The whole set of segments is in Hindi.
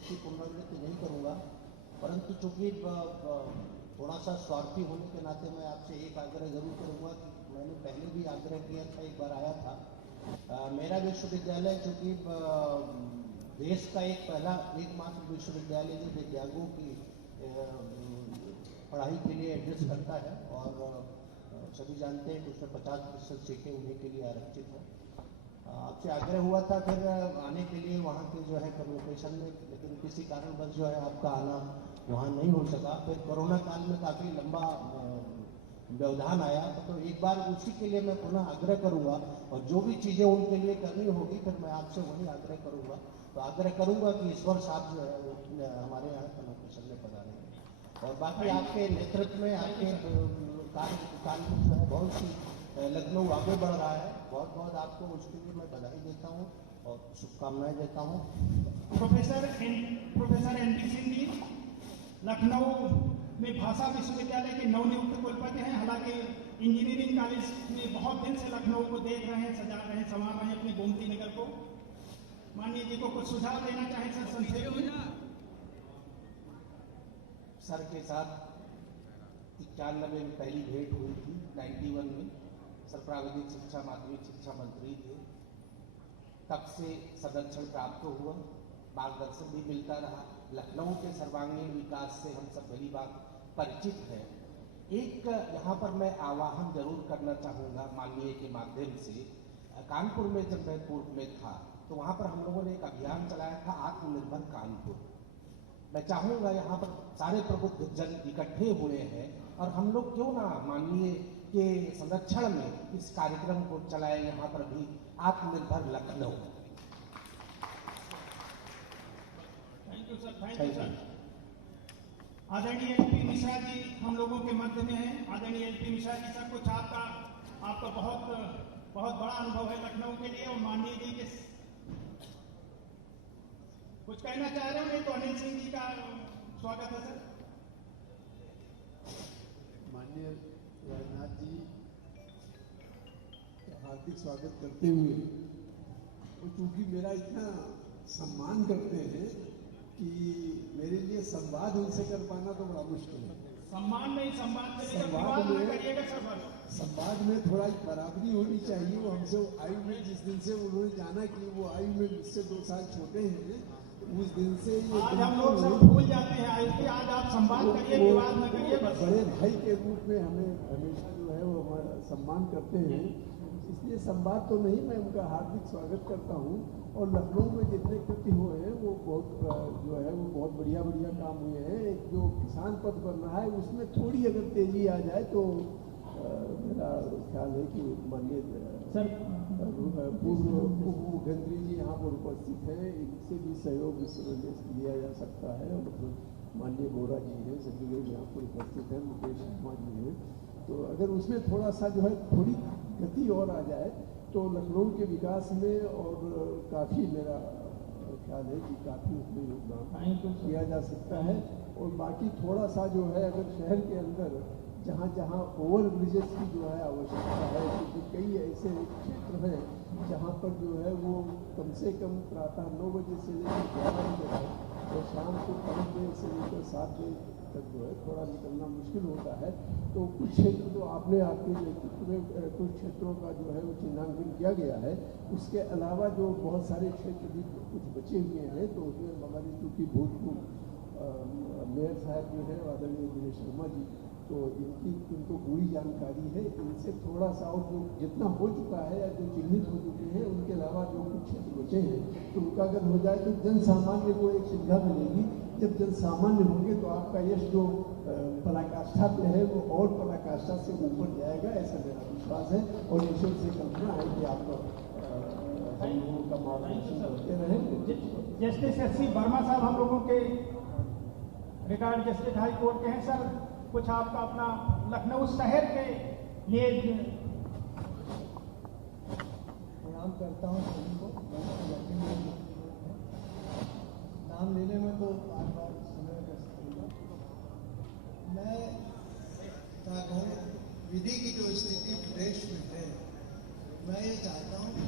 शक्ति पुनरावृत्ति नहीं करूँगा, परंतु चूँकि थोड़ा सा स्वार्थी होने के नाते मैं आपसे एक आग्रह जरूर करूँगा कि मैंने पहले भी आग्रह किया था, एक बार आया था। मेरा विश्वविद्यालय चूँकि देश का एकमात्र विश्वविद्यालय जो दिव्यांगों की पढ़ाई के लिए एडजस्ट करता है और सभी जानते हैं कि उसमें 50% सीटें उन्हीं के लिए आरक्षित हैं। आपसे आग्रह हुआ था फिर आने के लिए वहाँ के जो है कम्युनिकेशन में, लेकिन किसी कारणवश जो है आपका आना वहाँ नहीं हो सका। फिर कोरोना काल में काफ़ी लंबा व्यवधान आया, तो एक बार उसी के लिए मैं पुनः आग्रह करूँगा और जो भी चीज़ें उनके लिए करनी होगी फिर मैं आपसे वही आग्रह करूँगा। तो आग्रह करूँगा कि इस वर्ष आप जो है हमारे यहाँ कन्वोकेशन में पधारेंगे और बाकी आपके नेतृत्व में आपके कार्य में जो है बहुत सी लखनऊ आगे बढ़ रहा है। बहुत बहुत आपको उसके लिए मैं बधाई देता हूँ और शुभकामनाएं देता हूँ। प्रोफेसर NP सिंह जी लखनऊ में भाषा विश्वविद्यालय के नवनियुक्त कुलपति हैं। हालांकि इंजीनियरिंग कॉलेज में बहुत दिन से लखनऊ को देख रहे हैं, सजा रहे हैं, संवार रहे हैं अपनी गोमती नगर को। माननीय जी को कुछ सुझाव देना चाहें सर संक्षेप में। सर के साथ 91 में पहली भेंट हुई थी, 91 में सर प्राविधिक शिक्षा माध्यमिक शिक्षा मंत्री थे। तब से संरक्षण प्राप्त हुआ, मार्गदर्शन भी मिलता रहा। लखनऊ के सर्वांगीण विकास से हम सब भली बात परिचित हैं। एक यहाँ पर मैं आह्वान जरूर करना चाहूँगा माननीय के माध्यम से। कानपुर में जब मैं पूर्व में था तो वहाँ पर हम लोगों ने एक अभियान चलाया था आत्मनिर्भर कानपुर। मैं चाहूँगा यहाँ पर सारे प्रबुद्ध जन इकट्ठे हुए हैं और हम लोग क्यों ना माननीय के संरक्षण में इस कार्यक्रम को चलाएं, यहाँ पर भी आत्मनिर्भर लखनऊ। Thank you sir. आदरणीय LP मिश्रा जी हम लोगों के मध्य में हैं। आदरणीय LP मिश्रा जी सर, कुछ आपका बहुत बड़ा अनुभव है लखनऊ के लिए और माननीय जी के कुछ कहना चाह रहे हो? नहीं तो अनिल सिंह जी का स्वागत है सर। माननीय राजनाथ जी हार्दिक स्वागत करते हुए, और चूंकि मेरा इतना सम्मान करते हैं कि मेरे लिए संवाद उनसे कर पाना तो बड़ा मुश्किल है। सम्मान नहीं, संवाद में थोड़ा बराबरी होनी चाहिए। वो हमसे आयु में जिस दिन से उन्होंने जाना कि वो आयु में मुझसे 2 साल छोटे हैं, उस दिन से ये आज हम लोग सब भूल जाते हैं आयु के। आज आप संवाद करिए, विवाद न करिए। बड़े भाई के रूप में हमें हमेशा जो है वो हमारा सम्मान करते हैं, इसलिए संवाद तो नहीं, मैं उनका हार्दिक स्वागत करता हूँ। और लखनऊ में जितने कृत्य हुए हैं वो बहुत बढ़िया काम हुए हैं। एक जो किसान पथ बन रहा है उसमें थोड़ी अगर तेजी आ जाए तो मेरा ख्याल है कि माननीय सर पूर्व उप मुख्यमंत्री जी यहाँ पर उपस्थित हैं, इनसे भी सहयोग लिया जा सकता है। और माननीय बोरा जी हैं, सभी लोग यहाँ पर उपस्थित हैं, मुकेश शर्मा जी हैं। तो अगर उसमें थोड़ा सा जो है थोड़ी गति और आ जाए तो लखनऊ के विकास में और काफ़ी मेरा ख्याल है कि काफ़ी उसमें योगदान किया जा सकता है। और बाकी थोड़ा सा जो है अगर शहर के अंदर जहाँ जहाँ ओवर ब्रिजेस की जो है आवश्यकता है, क्योंकि कई ऐसे क्षेत्र हैं जहाँ पर जो है वो कम से कम प्रातः 9 बजे से लेकर 11 बजे तक और शाम को 5 बजे से लेकर 7 बजे तक जो है थोड़ा निकलना मुश्किल होता है। तो कुछ क्षेत्र तो आपने आपके नेतृत्व में कुछ क्षेत्रों का जो है वो चिन्हांकन किया गया है। उसके अलावा जो बहुत सारे क्षेत्र भी कुछ बचे हुए हैं, तो उसमें हमारे चूँकि भूतपूर्व मेयर साहब जो है आदरणीय दिनेश शर्मा जी, तो इनको पूरी जानकारी है। इनसे थोड़ा सा और जो जितना हो चुका है या जो चिन्हित हो चुके हैं उनके अलावा जो कुछ क्षेत्र बचे हैं तो उनका अगर हो जाए तो जन सामान्य को एक सुविधा मिलेगी। जब जन सामान्य होंगे तो आपका यश जो पराकाष्ठा पे है वो और पराकाष्ठा से ऊपर जाएगा, ऐसा मेरा विश्वास है। और ईश्वर से कल्पना है कि आप हम लोगों का मार्गदर्शन करते रहें। जस्टिस SC वर्मा साहब हम लोगों के रिटायर्ड जस्टिस हाई कोर्ट के हैं। सर कुछ आपका अपना लखनऊ शहर के लिए प्रणाम करता हूँ सभी को। नाम लेने में तो बार बार समय व्यस्त होगा। मैं क्या कहूँ, विधि की जो स्थिति प्रदेश में है, मैं ये चाहता हूँ कि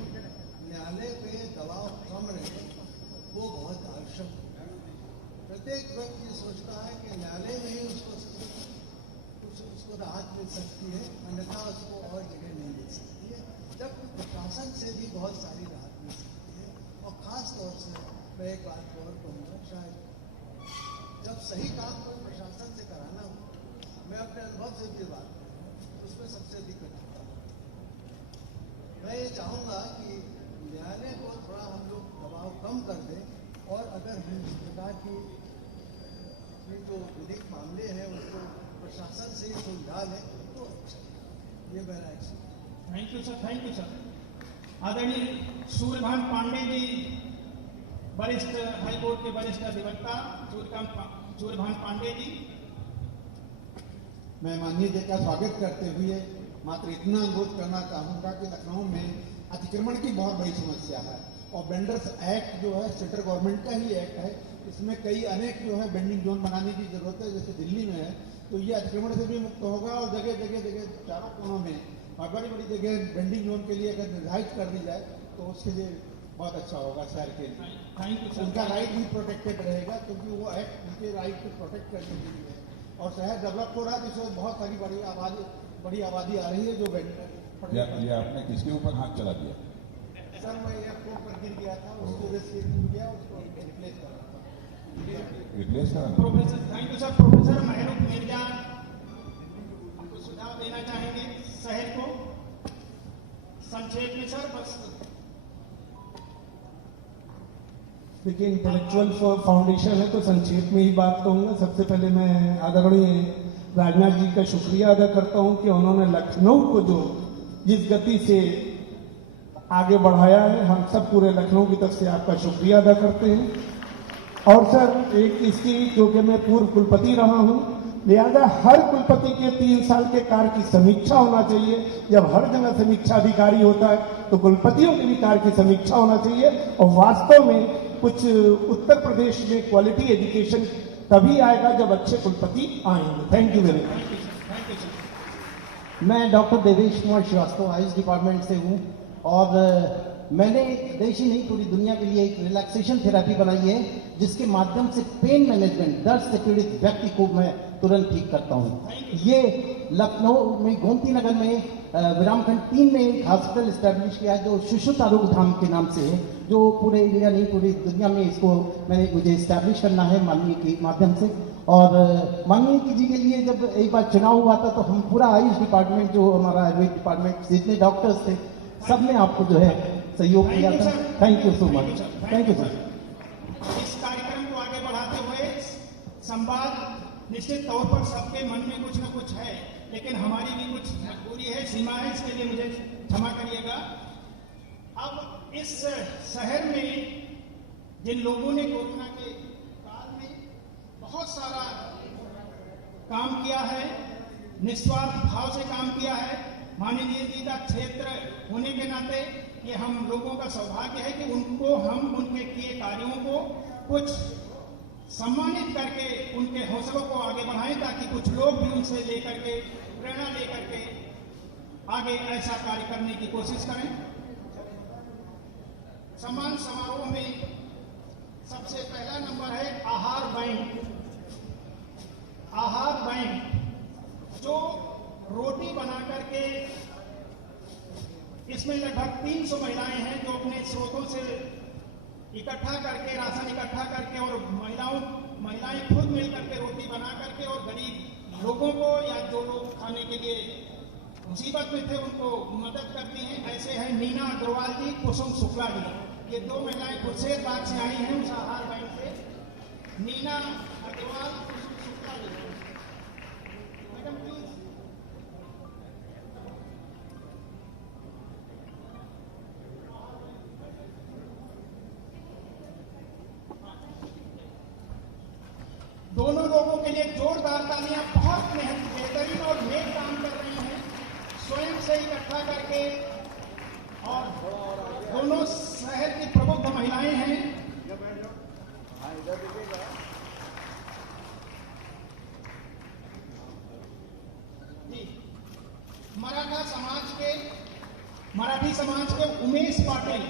न्यायालय पे दबाव कम रहे, वो बहुत आवश्यक है। मैं एक बात और कहूँगा, शायद जब सही काम को प्रशासन से कराना हो, मैं अपने अनुभव से भी बात करूँ, उसमें सबसे अधिक कठिन था। मैं ये चाहूँगा कि न्यायालय को थोड़ा हम लोग दबाव कम कर दें और अगर हम इस प्रकार की ये जो विधिक मामले हैं उसको प्रशासन से ही सुलझा लें तो अच्छा। ये मेरा action. Thank you sir, thank you sir. आदरणीय सूर्यभान पांडे जी, वरिष्ठ हाईकोर्ट के वरिष्ठ अधिवक्ता सूर्यभान पांडे जी। मैं माननीय जी का स्वागत करते हुए मात्र इतना अनुरोध करना चाहूँगा कि लखनऊ में अतिक्रमण की बहुत बड़ी समस्या है और बेंडर्स एक्ट जो है सेंट्रल गवर्नमेंट का ही एक्ट है। इसमें कई अनेक जो है बेंडिंग जोन बनाने की जरूरत है, जैसे दिल्ली में है, तो ये अतिक्रमण से भी मुक्त होगा और जगह जगह जगह चारों कोनों में और बड़ी बड़ी जगह बेंडिंग जोन के लिए अगर निर्धारित कर दी जाए तो उसके लिए बहुत अच्छा होगा शहर के लिए। Thank you sir. उनका राइट भी प्रोटेक्टेड रहेगा क्योंकि वो एक्ट उनके राइट को प्रोटेक्ट करने के लिए है। और शहर डेवलप हो रहा है जिसमें बहुत सारी बड़ी आबादी आ रही है जो ये आपने किसके ऊपर हाथ चला दिया? सर मैं एयरपोर्ट पर गिर गया था, उसकी वजह से गया, उसको रिप्लेस कर रहा था। रिप्लेस करा? Professor, thank you sir. Professor Mahroof Mirza आपको सुझाव देना चाहेंगे शहर को संक्षेप में सर, बस। देखिए, इंटेलेक्चुअल फाउंडेशन है तो संक्षेप में ही बात कहूँगा। सबसे पहले मैं आदरणीय राजनाथ जी का शुक्रिया अदा करता हूँ कि उन्होंने लखनऊ को जो जिस गति से आगे बढ़ाया है, हम सब पूरे लखनऊ की तरफ से आपका शुक्रिया अदा करते हैं। और सर एक इसकी, क्योंकि मैं पूर्व कुलपति रहा हूँ, लिहाजा हर कुलपति के 3 साल के कार्य की समीक्षा होना चाहिए। जब हर जगह समीक्षा अधिकारी होता है तो कुलपतियों के भी कार्य की समीक्षा होना चाहिए। और वास्तव में कुछ उत्तर प्रदेश में क्वालिटी एजुकेशन तभी आएगा जब अच्छे कुलपति आएंगे। Thank you very much. मैं डॉक्टर देवेश कुमार श्रीवास्तव आयुष डिपार्टमेंट से हूँ और मैंने देश ही नहीं पूरी दुनिया के लिए एक रिलैक्सेशन थेरेपी बनाई है जिसके माध्यम से पेन मैनेजमेंट, दर्द से पीड़ित व्यक्ति को मैं तुरंत ठीक करता हूँ। ये लखनऊ में गोमती नगर में विरामखंड 3 में एक हॉस्पिटल स्टैब्लिश किया है जो सुश्रुत आरोग्य धाम के नाम से है, जो पूरे इंडिया नहीं पूरी दुनिया में इसको मुझे स्टैब्लिश करना है माननीय के माध्यम से। और माननीय जी के लिए जब एक बार चुनाव हुआ था तो हम पूरा आयुष डिपार्टमेंट, जो हमारा आयुर्वेद डिपार्टमेंट, जितने डॉक्टर्स थे, सबने आपको जो है सहयोग किया था। Thank you so much. Thank you sir. इस कार्यक्रम को आगे बढ़ाते हुए संवाद, निश्चित तौर पर सबके मन में कुछ न कुछ है, लेकिन हमारी भी कुछ मजबूरी है, सीमा है, इसके लिए मुझे क्षमा करिएगा। अब इस शहर में जिन लोगों ने कोरोना के काल में बहुत सारा काम किया है, निस्वार्थ भाव से काम किया है, माननीय जी का क्षेत्र होने के नाते ये हम लोगों का सौभाग्य है कि उनको हम उनके किए कार्यों को कुछ सम्मानित करके उनके हौसलों को आगे बढ़ाएं ताकि कुछ लोग भी उनसे लेकर के प्रेरणा लेकर के आगे ऐसा कार्य करने की कोशिश करें। सम्मान समारोह में सबसे पहला नंबर है आहार बैंक। आहार बैंक जो रोटी बना करके, इसमें लगभग 300 महिलाएं हैं जो अपने स्रोतों से इकट्ठा करके, राशन इकट्ठा करके, और महिलाएं खुद मिल करके रोटी बना करके और गरीब लोगों को या जो लोग खाने के लिए मुसीबत में थे उनको मदद करती हैं। ऐसे हैं नीना अग्रवाल जी, कुसुम शुक्ला जी, ये 2 महिलाएं खुर्शेदाबाद से आई हैं उस आहार बैंक से। नीना अग्रवाल, कुसुम शुक्ला जी, मैडम प्लीज। दोनों लोगों के लिए जोरदार तालियां। बहुत मेहनत, बेहतरीन और नेक काम कर रही हैं, स्वयं से इकट्ठा करके, और दोनों शहर की प्रबुद्ध महिलाएं हैं। मराठी समाज के उमेश पाटिल,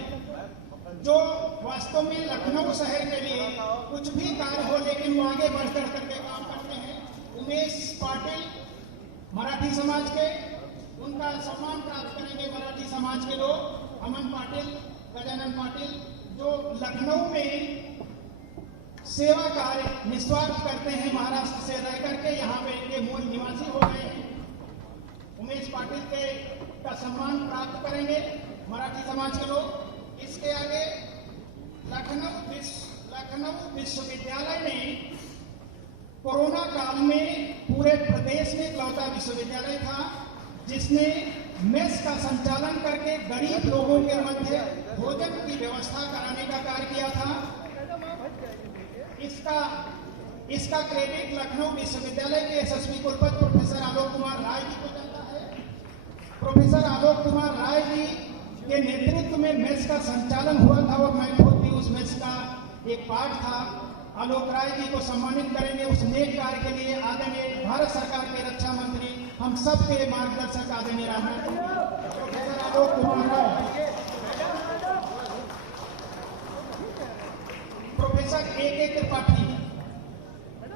जो वास्तव में लखनऊ शहर के लिए कुछ भी कार्य हो लेकिन वो आगे बढ़ चढ़ करके काम करते हैं। उमेश पाटिल मराठी समाज के, उनका सम्मान प्राप्त करेंगे मराठी समाज के लोग। अमन पाटिल, गजानन पाटिल, जो लखनऊ में सेवा कार्य निस्वार्थ करते हैं, महाराष्ट्र से रह करके यहाँ पे इनके मूल निवासी हो गए हैं। उमेश पाटिल के का सम्मान प्राप्त करेंगे मराठी समाज के लोग। इसके आगे लखनऊ विश्वविद्यालय ने कोरोना काल में पूरे प्रदेश में इकलौता विश्वविद्यालय था जिसने मेस का संचालन करके गरीब लोगों के मध्य भोजन की व्यवस्था कराने का कार्य किया था। इसका क्रेडिट लखनऊ विश्वविद्यालय के यशस्वी कुलपति प्रोफेसर आलोक कुमार राय जी को जाता है। प्रोफेसर आलोक कुमार राय जी के नेतृत्व में मेस का संचालन हुआ था और मैं खुद भी उस मेस का एक पार्ट था। आलोक राय जी को सम्मानित करेंगे उस नेक कार्य के लिए आदरणीय भारत सरकार के रक्षा मंत्री, हम सब के मार्गदर्शक आदरणीय राजनाथ प्रोफेसर आलोक कुमार राय। प्रोफेसर ए.के. त्रिपाठी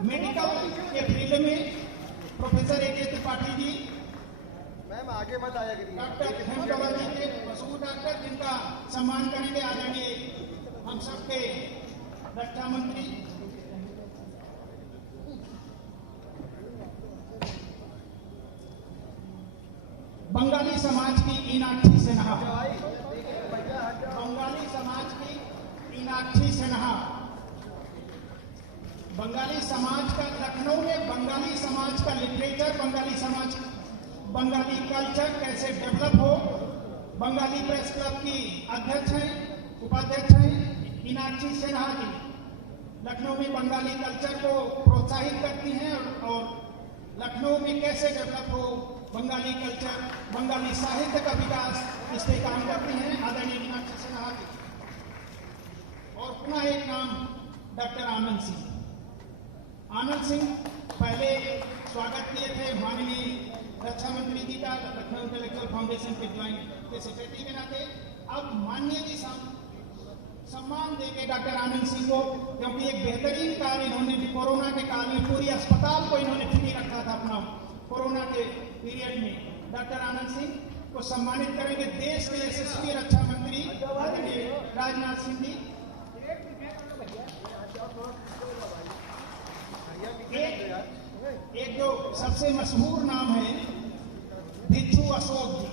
मेडिकल के फील्ड में, प्रोफेसर ए.के. त्रिपाठी जी मैम आगे मत आया करिए। डॉक्टर हेमटोला जी के पशु डॉक्टर जिनका सम्मान करेंगे आदरणीय हम सबके रक्षा मंत्री। बंगाली समाज की मीनाक्षी सिन्हा, बंगाली समाज की मीनाक्षी सिन्हा, बंगाली समाज का लखनऊ में बंगाली समाज का लिटरेचर, बंगाली कल्चर कैसे डेवलप हो, बंगाली प्रेस क्लब की अध्यक्ष हैं, उपाध्यक्ष हैं मीनाक्षी सिन्हा जी। लखनऊ में बंगाली कल्चर को प्रोत्साहित करती हैं और लखनऊ में कैसे डेवलप हो बंगाली कल्चर, बंगाली साहित्य का विकास, इस पे काम करती हैं आदरणीय मीनाक्षी सिन्हा जी। और पुनः एक नाम डॉक्टर आनंद सिंह। आनंद सिंह पहले स्वागत किए थे माननीय रक्षा मंत्री जी का लखनऊ इंटेलेक्चुअल फाउंडेशन के ज्वाइंट के सेक्रेटरी के नाते। अब माननीय जी सम्मान देंगे डॉक्टर आनंद सिंह को, क्योंकि एक बेहतरीन कार्य इन्होंने भी कोरोना के काल में पूरी अस्पताल को इन्होंने फ्री रखा था अपना कोरोना के पीरियड में। डॉक्टर आनंद सिंह को सम्मानित करेंगे देश के यशस्वी रक्षा मंत्री आदरणीय राजनाथ सिंह जी। एक जो सबसे मशहूर नाम है भिक्षु अशोक जी।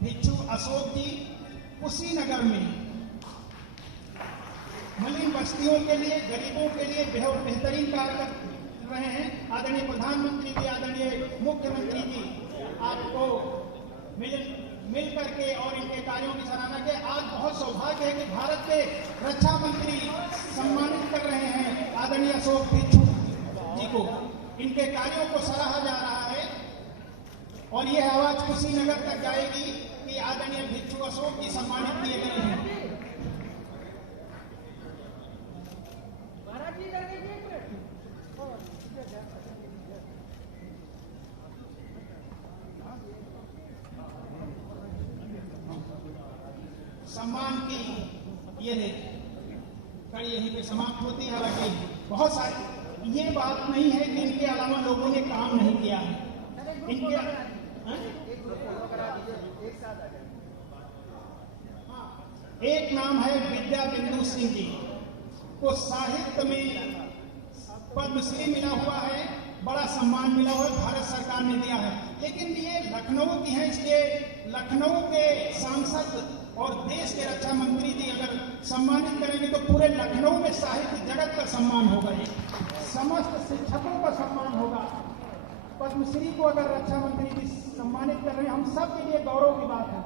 भिक्षु अशोक जी कुशीनगर में मलिन बस्तियों के लिए, गरीबों के लिए बहुत बेहतरीन कार्य कर रहे हैं। आदरणीय प्रधानमंत्री जी, आदरणीय मुख्यमंत्री जी आपको मिल करके और इनके कार्यों की सराहना के आज बहुत सौभाग्य है कि भारत के रक्षा मंत्री सम्मानित कर रहे हैं आदरणीय अशोक भिक्षु जी को। इनके कार्यों को सराहा जा रहा है और यह आवाज कुशीनगर तक जाएगी कि आदरणीय भिक्षु अशोक जी सम्मानित किए गए हैं। सम्मान की ये कड़ी यहीं पे समाप्त होती है। हालांकि बहुत सारी ये बात नहीं है कि इनके अलावा लोगों ने काम नहीं किया है। इनके एक नाम है विद्या बिंदु सिंह जी को साहित्य में पद्मश्री मिला हुआ है, बड़ा सम्मान मिला हुआ है, भारत सरकार ने दिया है। लेकिन ये लखनऊ की है, इसलिए लखनऊ के सांसद और देश के रक्षा मंत्री जी अगर सम्मानित करेंगे तो पूरे लखनऊ में साहित्य जगत का सम्मान होगा, ये समस्त शिक्षकों का सम्मान होगा। पद्मश्री को अगर रक्षा मंत्री जी सम्मानित कर रहे हैं, हम सब के लिए गौरव की बात है,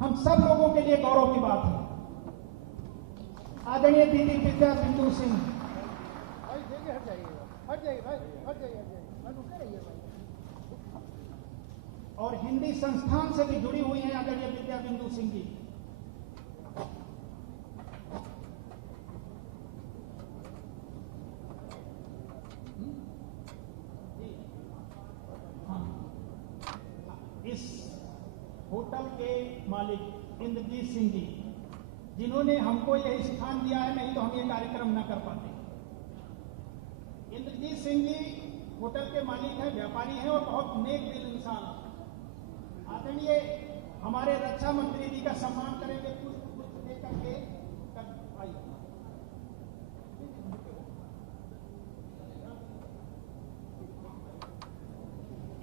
हम सब लोगों के लिए गौरव की बात है। आदरणीय दीदी विद्या बिंदु सिंह, और हिंदी संस्थान से भी जुड़ी हुई हैं आदरणीय विद्या बिंदु सिंह जी। इस होटल के मालिक इंद्रजीत सिंह जी, जिन्होंने हमको यह स्थान दिया है, नहीं तो हम ये कार्यक्रम न कर पाते। इंद्रजीत सिंह जी होटल के मालिक हैं, व्यापारी हैं और बहुत नेक दिल इंसान। आदरणीय हमारे रक्षा मंत्री जी का सम्मान करेंगे।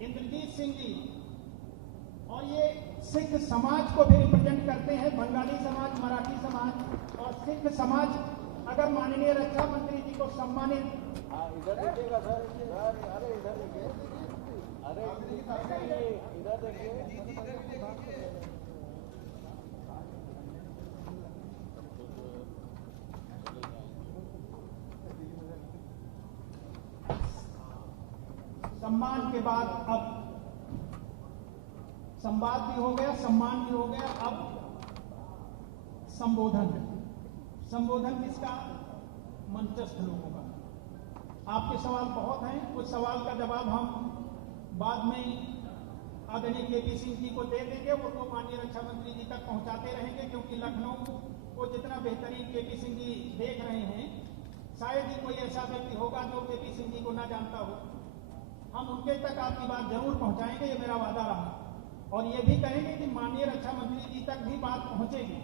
इंद्रजीत सिंह जी, और ये सिख समाज को भी रिप्रेजेंट करते हैं, बंगाली समाज, मराठी समाज और सिख समाज। अगर माननीय रक्षा मंत्री जी को सम्मानित इधर देखिएगा सर, अरे इधर देखिए, अरे इधर देखिए। सम्मान के बाद अब संवाद भी हो गया, सम्मान भी हो गया, अब संबोधन है। संबोधन किसका? मंचस्थ लोगों का। आपके सवाल बहुत हैं, कुछ सवाल का जवाब हम बाद में आदरणीय केपी सिंह जी को दे देंगे, उनको माननीय रक्षा मंत्री जी तक पहुंचाते रहेंगे, क्योंकि लखनऊ को जितना बेहतरीन केपी सिंह जी देख रहे हैं, शायद ही कोई ऐसा व्यक्ति होगा जो केपी सिंह जी को ना जानता हो। हम उनके तक आपकी बात जरूर पहुंचाएंगे, ये मेरा वादा रहा, और ये भी कहेंगे कि माननीय रक्षा मंत्री जी तक भी बात पहुंचेगी।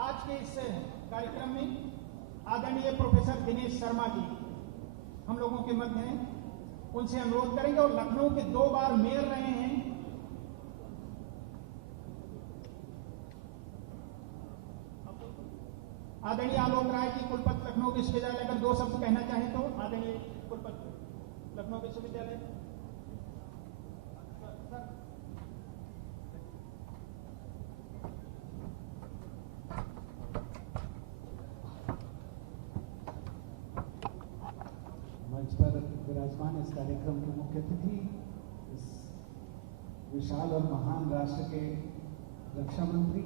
आज के इस कार्यक्रम में आदरणीय प्रोफेसर दिनेश शर्मा जी हम लोगों के मध्य हैं, उनसे अनुरोध करेंगे, और लखनऊ के 2 बार मेयर रहे हैं, आदरणीय आलोक राय जी, कुलपति लखनऊ विश्वविद्यालय, अगर 2 शब्द कहना चाहें तो। आदरणीय कुलपति लखनऊ विश्वविद्यालय। मंच पर विराजमान इस कार्यक्रम के मुख्य अतिथि, इस विशाल और महान राष्ट्र के रक्षा मंत्री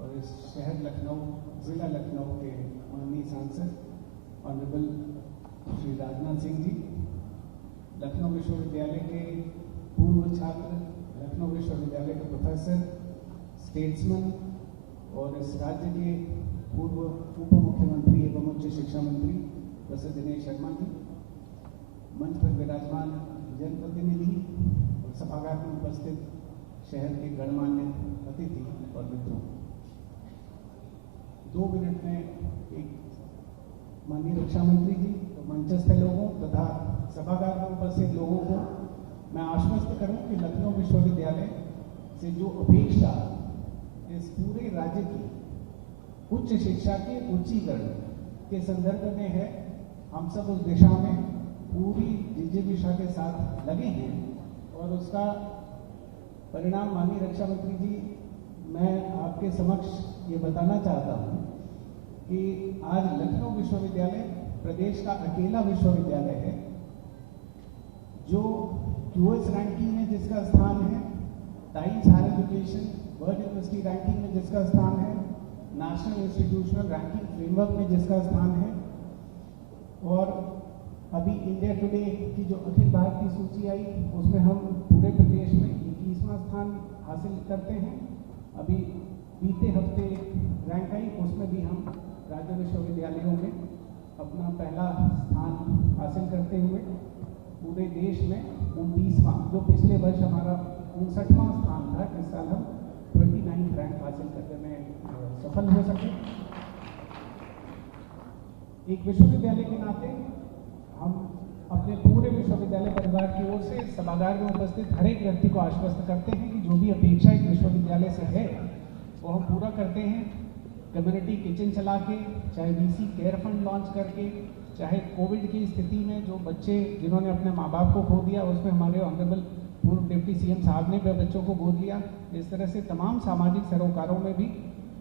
और इस शहर लखनऊ, जिला लखनऊ के माननीय सांसद ऑनरेबल श्री राजनाथ सिंह जी, लखनऊ विश्वविद्यालय के पूर्व छात्र, लखनऊ विश्वविद्यालय के प्रोफेसर, स्टेट्समैन और इस राज्य के पूर्व उप मुख्यमंत्री एवं उच्च शिक्षा मंत्री प्रोफेसर दिनेश शर्मा जी, मंच पर विराजमान जनप्रतिनिधि और सभागार में उपस्थित शहर के गणमान्य अतिथि और मित्रों, 2 मिनट में एक माननीय रक्षा मंत्री जी, मंचस्थ लोगों तथा सभागार में उपस्थित लोगों को मैं आश्वस्त करूं कि लखनऊ विश्वविद्यालय से जो अपेक्षा इस पूरे राज्य की उच्च शिक्षा के उच्चीकरण के संदर्भ में है, हम सब उस दिशा में पूरी जिज्ञासा के साथ लगे हैं, और उसका परिणाम माननीय रक्षा मंत्री जी, मैं आपके समक्ष ये बताना चाहता हूँ कि आज लखनऊ विश्वविद्यालय प्रदेश का अकेला विश्वविद्यालय है जो QS रैंकिंग में जिसका स्थान है, Times Higher Education World University ranking में जिसका स्थान है, नेशनल इंस्टीट्यूशनल रैंकिंग फ्रेमवर्क में जिसका स्थान है, और अभी इंडिया टुडे की जो अखिल भारतीय सूची आई उसमें हम पूरे प्रदेश में 21वां स्थान हासिल करते हैं। अभी बीते हफ्ते रैंक आई, उसमें भी हम राज्य विश्वविद्यालयों में अपना पहला स्थान हासिल करते हुए पूरे देश में 29वां, जो पिछले वर्ष हमारा 59वां स्थान था, इस साल हम 29th रैंक हासिल करने में सफल हो सके। एक विश्वविद्यालय के नाते हम अपने पूरे विश्वविद्यालय परिवार की ओर से सभागार में उपस्थित हर एक व्यक्ति को आश्वस्त करते हैं कि जो भी अपेक्षा एक विश्वविद्यालय से है वो हम पूरा करते हैं। कम्युनिटी किचन चला के, चाहे VC केयर फंड लॉन्च करके, चाहे कोविड की स्थिति में जो बच्चे जिन्होंने अपने माँ बाप को खो दिया, उसमें हमारे ऑनरेबल पूर्व डिप्टी CM साहब ने भी बच्चों को गोद लिया। इस तरह से तमाम सामाजिक सरोकारों में भी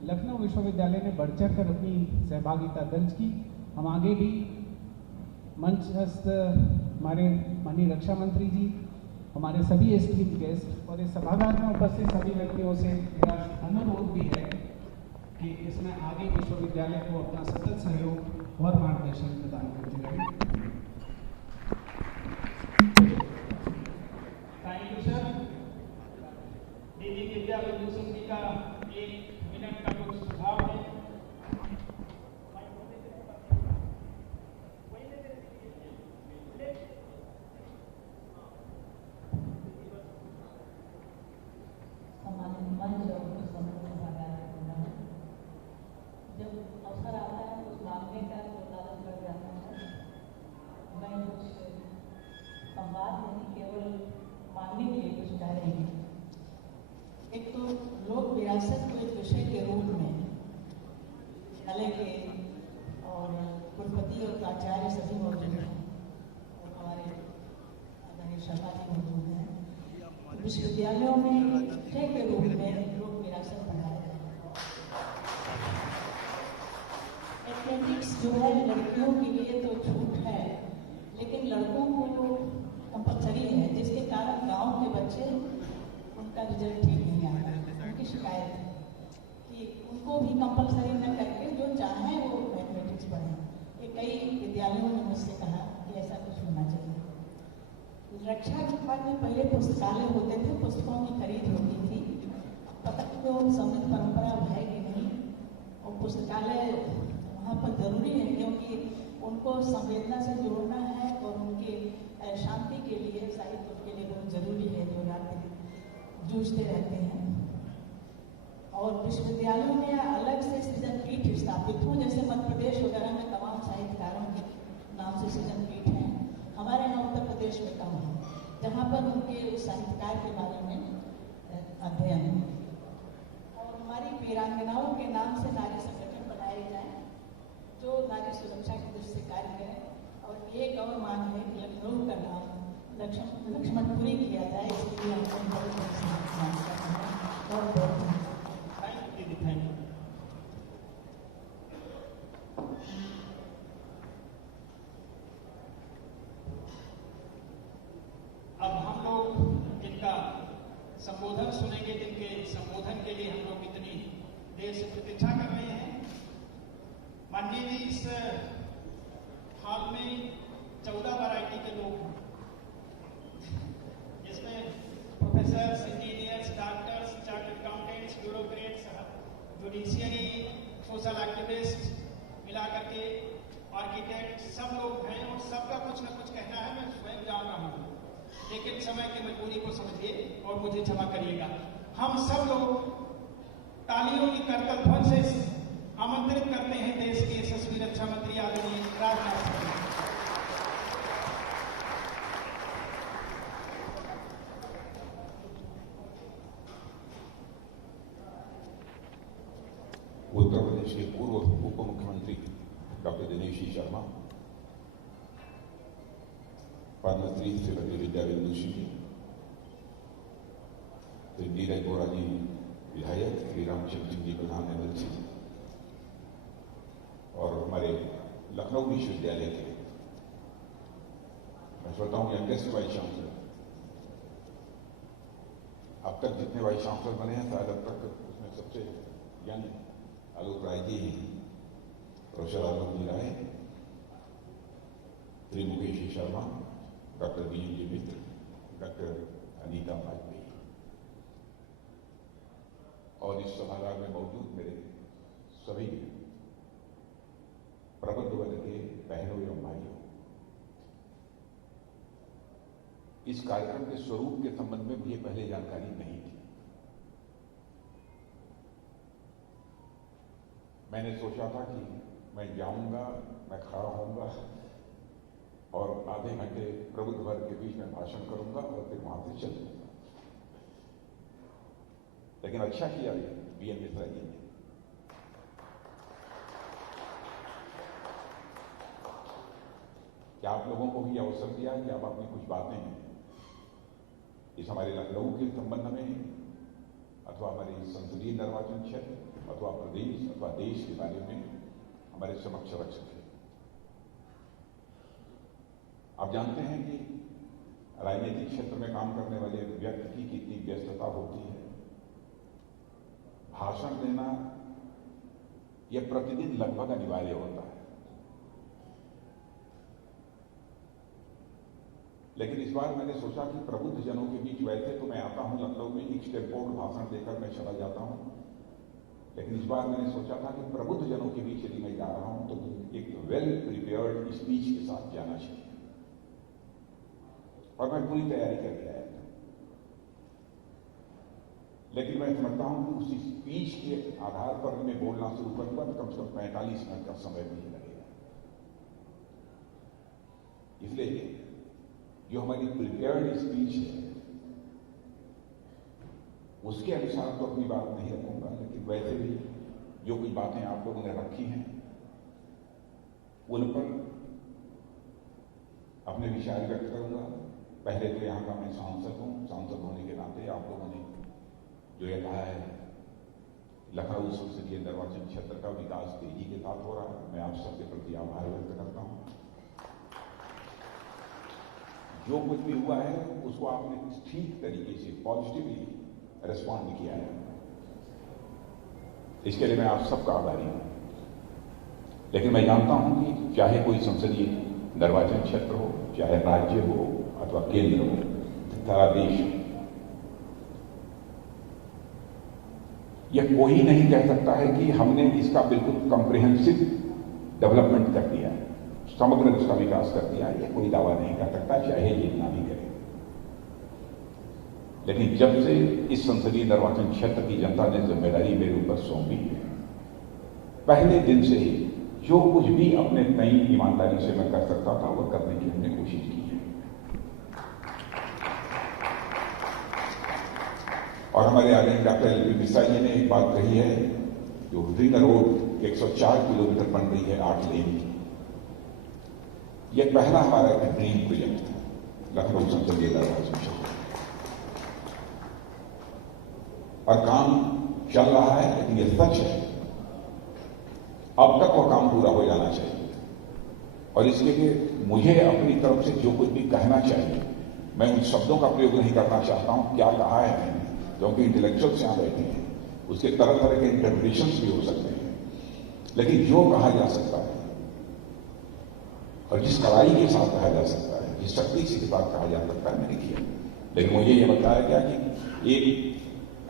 लखनऊ विश्वविद्यालय ने बढ़ चढ़ कर अपनी सहभागिता दर्ज की। हम आगे भी मंचस्थ हमारे माननीय रक्षा मंत्री जी, हमारे सभी एस्टीम्ड गेस्ट और इस सभागार में उपस्थित सभी व्यक्तियों से मेरा अनुरोध भी है कि इसमें आगे विश्वविद्यालय को अपना सतत सहयोग और मार्गदर्शन प्रदान करते रहें। Thank you sir. डीजी विद्या विभूषण जी का 1 मिनट का कुछ सुझाव है। एक तो लोक विरासत को एक विषय के रूप में विद्यालय के और कुलपति और प्राचार्य सभी मौजूद हैं और हमारे आदरणीय शर्मा जी मौजूद हैं। विश्वविद्यालयों में विषय के रूप में लोक विरासत पढ़ाया जाए। एथलेटिक्स जो है लड़कियों के लिए तो छूट है, लेकिन लड़कों को कंपलसरी है, जिसके कारण गांव के बच्चे उनका रिजल्ट ठीक नहीं आता। उनकी शिकायत है कि उनको भी कंपलसरी न करके जो चाहें वो मैथमेटिक्स पढ़ें। ये कई विद्यालयों ने मुझसे कहा कि ऐसा कुछ होना चाहिए। रक्षा विभाग में पहले पुस्तकालय होते थे, पुस्तकों की खरीद होती थी। पता नहीं वो समृद्ध परंपरा है कि नहीं, और पुस्तकालय वहाँ पर जरूरी है क्योंकि उनको संवेदना से जोड़ना है और उनके शांति के लिए साहित्य उनके लिए बहुत जरूरी है, जो रात जूझते रहते हैं। और विश्वविद्यालयों में अलग से सृजन पीठ स्थापित हो, जैसे मध्य प्रदेश वगैरह में तमाम साहित्यकारों के नाम से सृजन पीठ हैं। हमारे यहाँ उत्तर प्रदेश में कम है, जहाँ पर उनके साहित्यकार के बारे में अध्ययन है। और हमारी वीरांगनाओं के नाम से नारी संगठन बनाए जाएं जो नारी सुरक्षा की दृष्टि से कार्य करें। और एक और मांग है कि लखनऊ का नाम लक्ष्मणपुरी किया जाए, इसलिए हम बहुत बहुत अब हम लोग जिनका संबोधन सुनेंगे, जिनके संबोधन के लिए हम लोग इतनी देर से प्रतीक्षा कर रहे हैं। माननीय जी, इस हाल में 14 वैरायटी के लोग हैं, जिसमें professors, engineers, doctors, chartered accountants, bureaucrats, judiciary, social activist, मिलाकर के आर्किटेक्ट, सब लोग हैं और सबका कुछ न कुछ कहना है। मैं स्वयं जान रहा हूँ, लेकिन समय की मजबूरी को समझिए और मुझे क्षमा करिएगा। हम सब लोग तालियों की करतल ध्वनि से आमंत्रित करते हैं देश के यशस्वी रक्षा मंत्री आदरणीय राजनाथ सिंह। उत्तर प्रदेश के पूर्व उप मुख्यमंत्री डॉक्टर दिनेश शर्मा, पद्मश्री श्रीमती विद्या बिंदु सिंह, श्री नीरज बोरा जी विधायक, श्री रामचंद्र सिंह जी प्रधान एमएलसी, और हमारे लखनऊ विश्वविद्यालय के मैं सोचता हूँ यंगेस्ट वाइस चांसलर, अब तक जितने वाइस चांसलर बने हैं शायद अब तक उसमें सबसे यंग आलोक राय जी हैं, प्रोफेसर आलोक जी राय, श्री मुकेश शर्मा, डॉक्टर बीएनजी मित्र, डॉक्टर अनीता वाजपेयी, और इस सभागार में मौजूद मेरे सभी प्रबुद्ध वर्ग के बहनों एवं भाइयों। इस कार्यक्रम के स्वरूप के संबंध में मुझे पहले जानकारी नहीं थी। मैंने सोचा था कि मैं जाऊंगा, मैं खड़ा होऊंगा और आधे घंटे प्रबुद्ध वर्ग के बीच में भाषण करूंगा और फिर वहां से चल जाऊंगा। लेकिन अच्छा किया बीएन मिश्रा जी ने, कि आप लोगों को भी अवसर दिया कि आप अपनी कुछ बातें इस हमारे लखनऊ के संबंध में अथवा हमारे संसदीय निर्वाचन क्षेत्र अथवा प्रदेश अथवा देश के बारे में हमारे समक्ष रख सके। आप जानते हैं कि राजनीतिक क्षेत्र में काम करने वाले व्यक्ति की कितनी व्यस्तता होती है। भाषण देना यह प्रतिदिन लगभग अनिवार्य होता है, लेकिन इस बार मैंने सोचा कि प्रबुद्ध जनों के बीच, वैसे तो मैं आता हूं लखनऊ में एक स्टेम्पोर्ड भाषण देकर मैं चला जाता हूं, लेकिन इस बार मैंने सोचा था कि प्रबुद्ध जनों के बीच यदि मैं जा रहा हूं तो एक वेल प्रिपेयर्ड स्पीच के साथ जाना चाहिए, और मैं पूरी तैयारी करके आया था। लेकिन मैं समझता हूं कि उसी स्पीच के आधार पर मैं बोलना शुरू करूंगा तो कम से कम 45 मिनट का समय मुझे लगेगा। इसलिए जो हमारी प्रिपेयर्ड स्पीच है उसके अनुसार तो अपनी बात नहीं रखूंगा, लेकिन वैसे भी जो कुछ बातें आप लोगों ने रखी हैं उन पर अपने विचार व्यक्त करूंगा। पहले तो यहाँ का मैं सांसद हूँ, सांसद होने के नाते आप लोगों ने जो ये कहा है लखनऊ संसदीय निर्वाचन क्षेत्र का विकास तेजी के साथ हो रहा है, मैं आप सबके प्रति आभार व्यक्त करता हूँ। जो कुछ भी हुआ है उसको आपने ठीक तरीके से पॉजिटिवली रिस्पॉन्ड किया है, इसके लिए मैं आप सबका आभारी हूं। लेकिन मैं जानता हूं कि चाहे कोई संसदीय निर्वाचन क्षेत्र हो, चाहे राज्य हो अथवा केंद्र हो, सारा देश, यह कोई नहीं कह सकता है कि हमने इसका बिल्कुल कॉम्प्रिहेंसिव डेवलपमेंट कर दिया है, समग्र इसका विकास कर दिया है, यह कोई दावा नहीं कर सकता, चाहे जितना भी करे। लेकिन जब से इस संसदीय निर्वाचन क्षेत्र की जनता ने जिम्मेदारी मेरे ऊपर सौंपी है, पहले दिन से ही जो कुछ भी अपने नई ईमानदारी से मैं कर सकता था वह करने की हमने कोशिश की है। और हमारे आदरणीय डॉक्टर एल.पी. मिश्रा जी ने एक बात कही है, जो रिंग रोड 104 किलोमीटर बन रही है 8 लेन की, यह पहला हमारा एक ड्रीम प्रोजेक्ट था लखनऊ संसदीय निर्वाचन क्षेत्र, और काम चल रहा है। लेकिन यह सच है, अब तक वह काम पूरा हो जाना चाहिए, और इसके लिए मुझे अपनी तरफ से जो कुछ भी कहना चाहिए, मैं उन शब्दों का प्रयोग नहीं करना चाहता हूं क्या कहा है मैंने, क्योंकि इंटेलेक्चुअल्स यहां बैठे हैं, उसके तरह तरह के इंटरप्रिटेशंस भी हो सकते हैं। लेकिन जो कहा जा सकता है और जिस कड़ाई के साथ कहा जा सकता है, जिस शक्ति के साथ कहा जा सकता है, मैंने किया। लेकिन मुझे यह बताया गया कि एक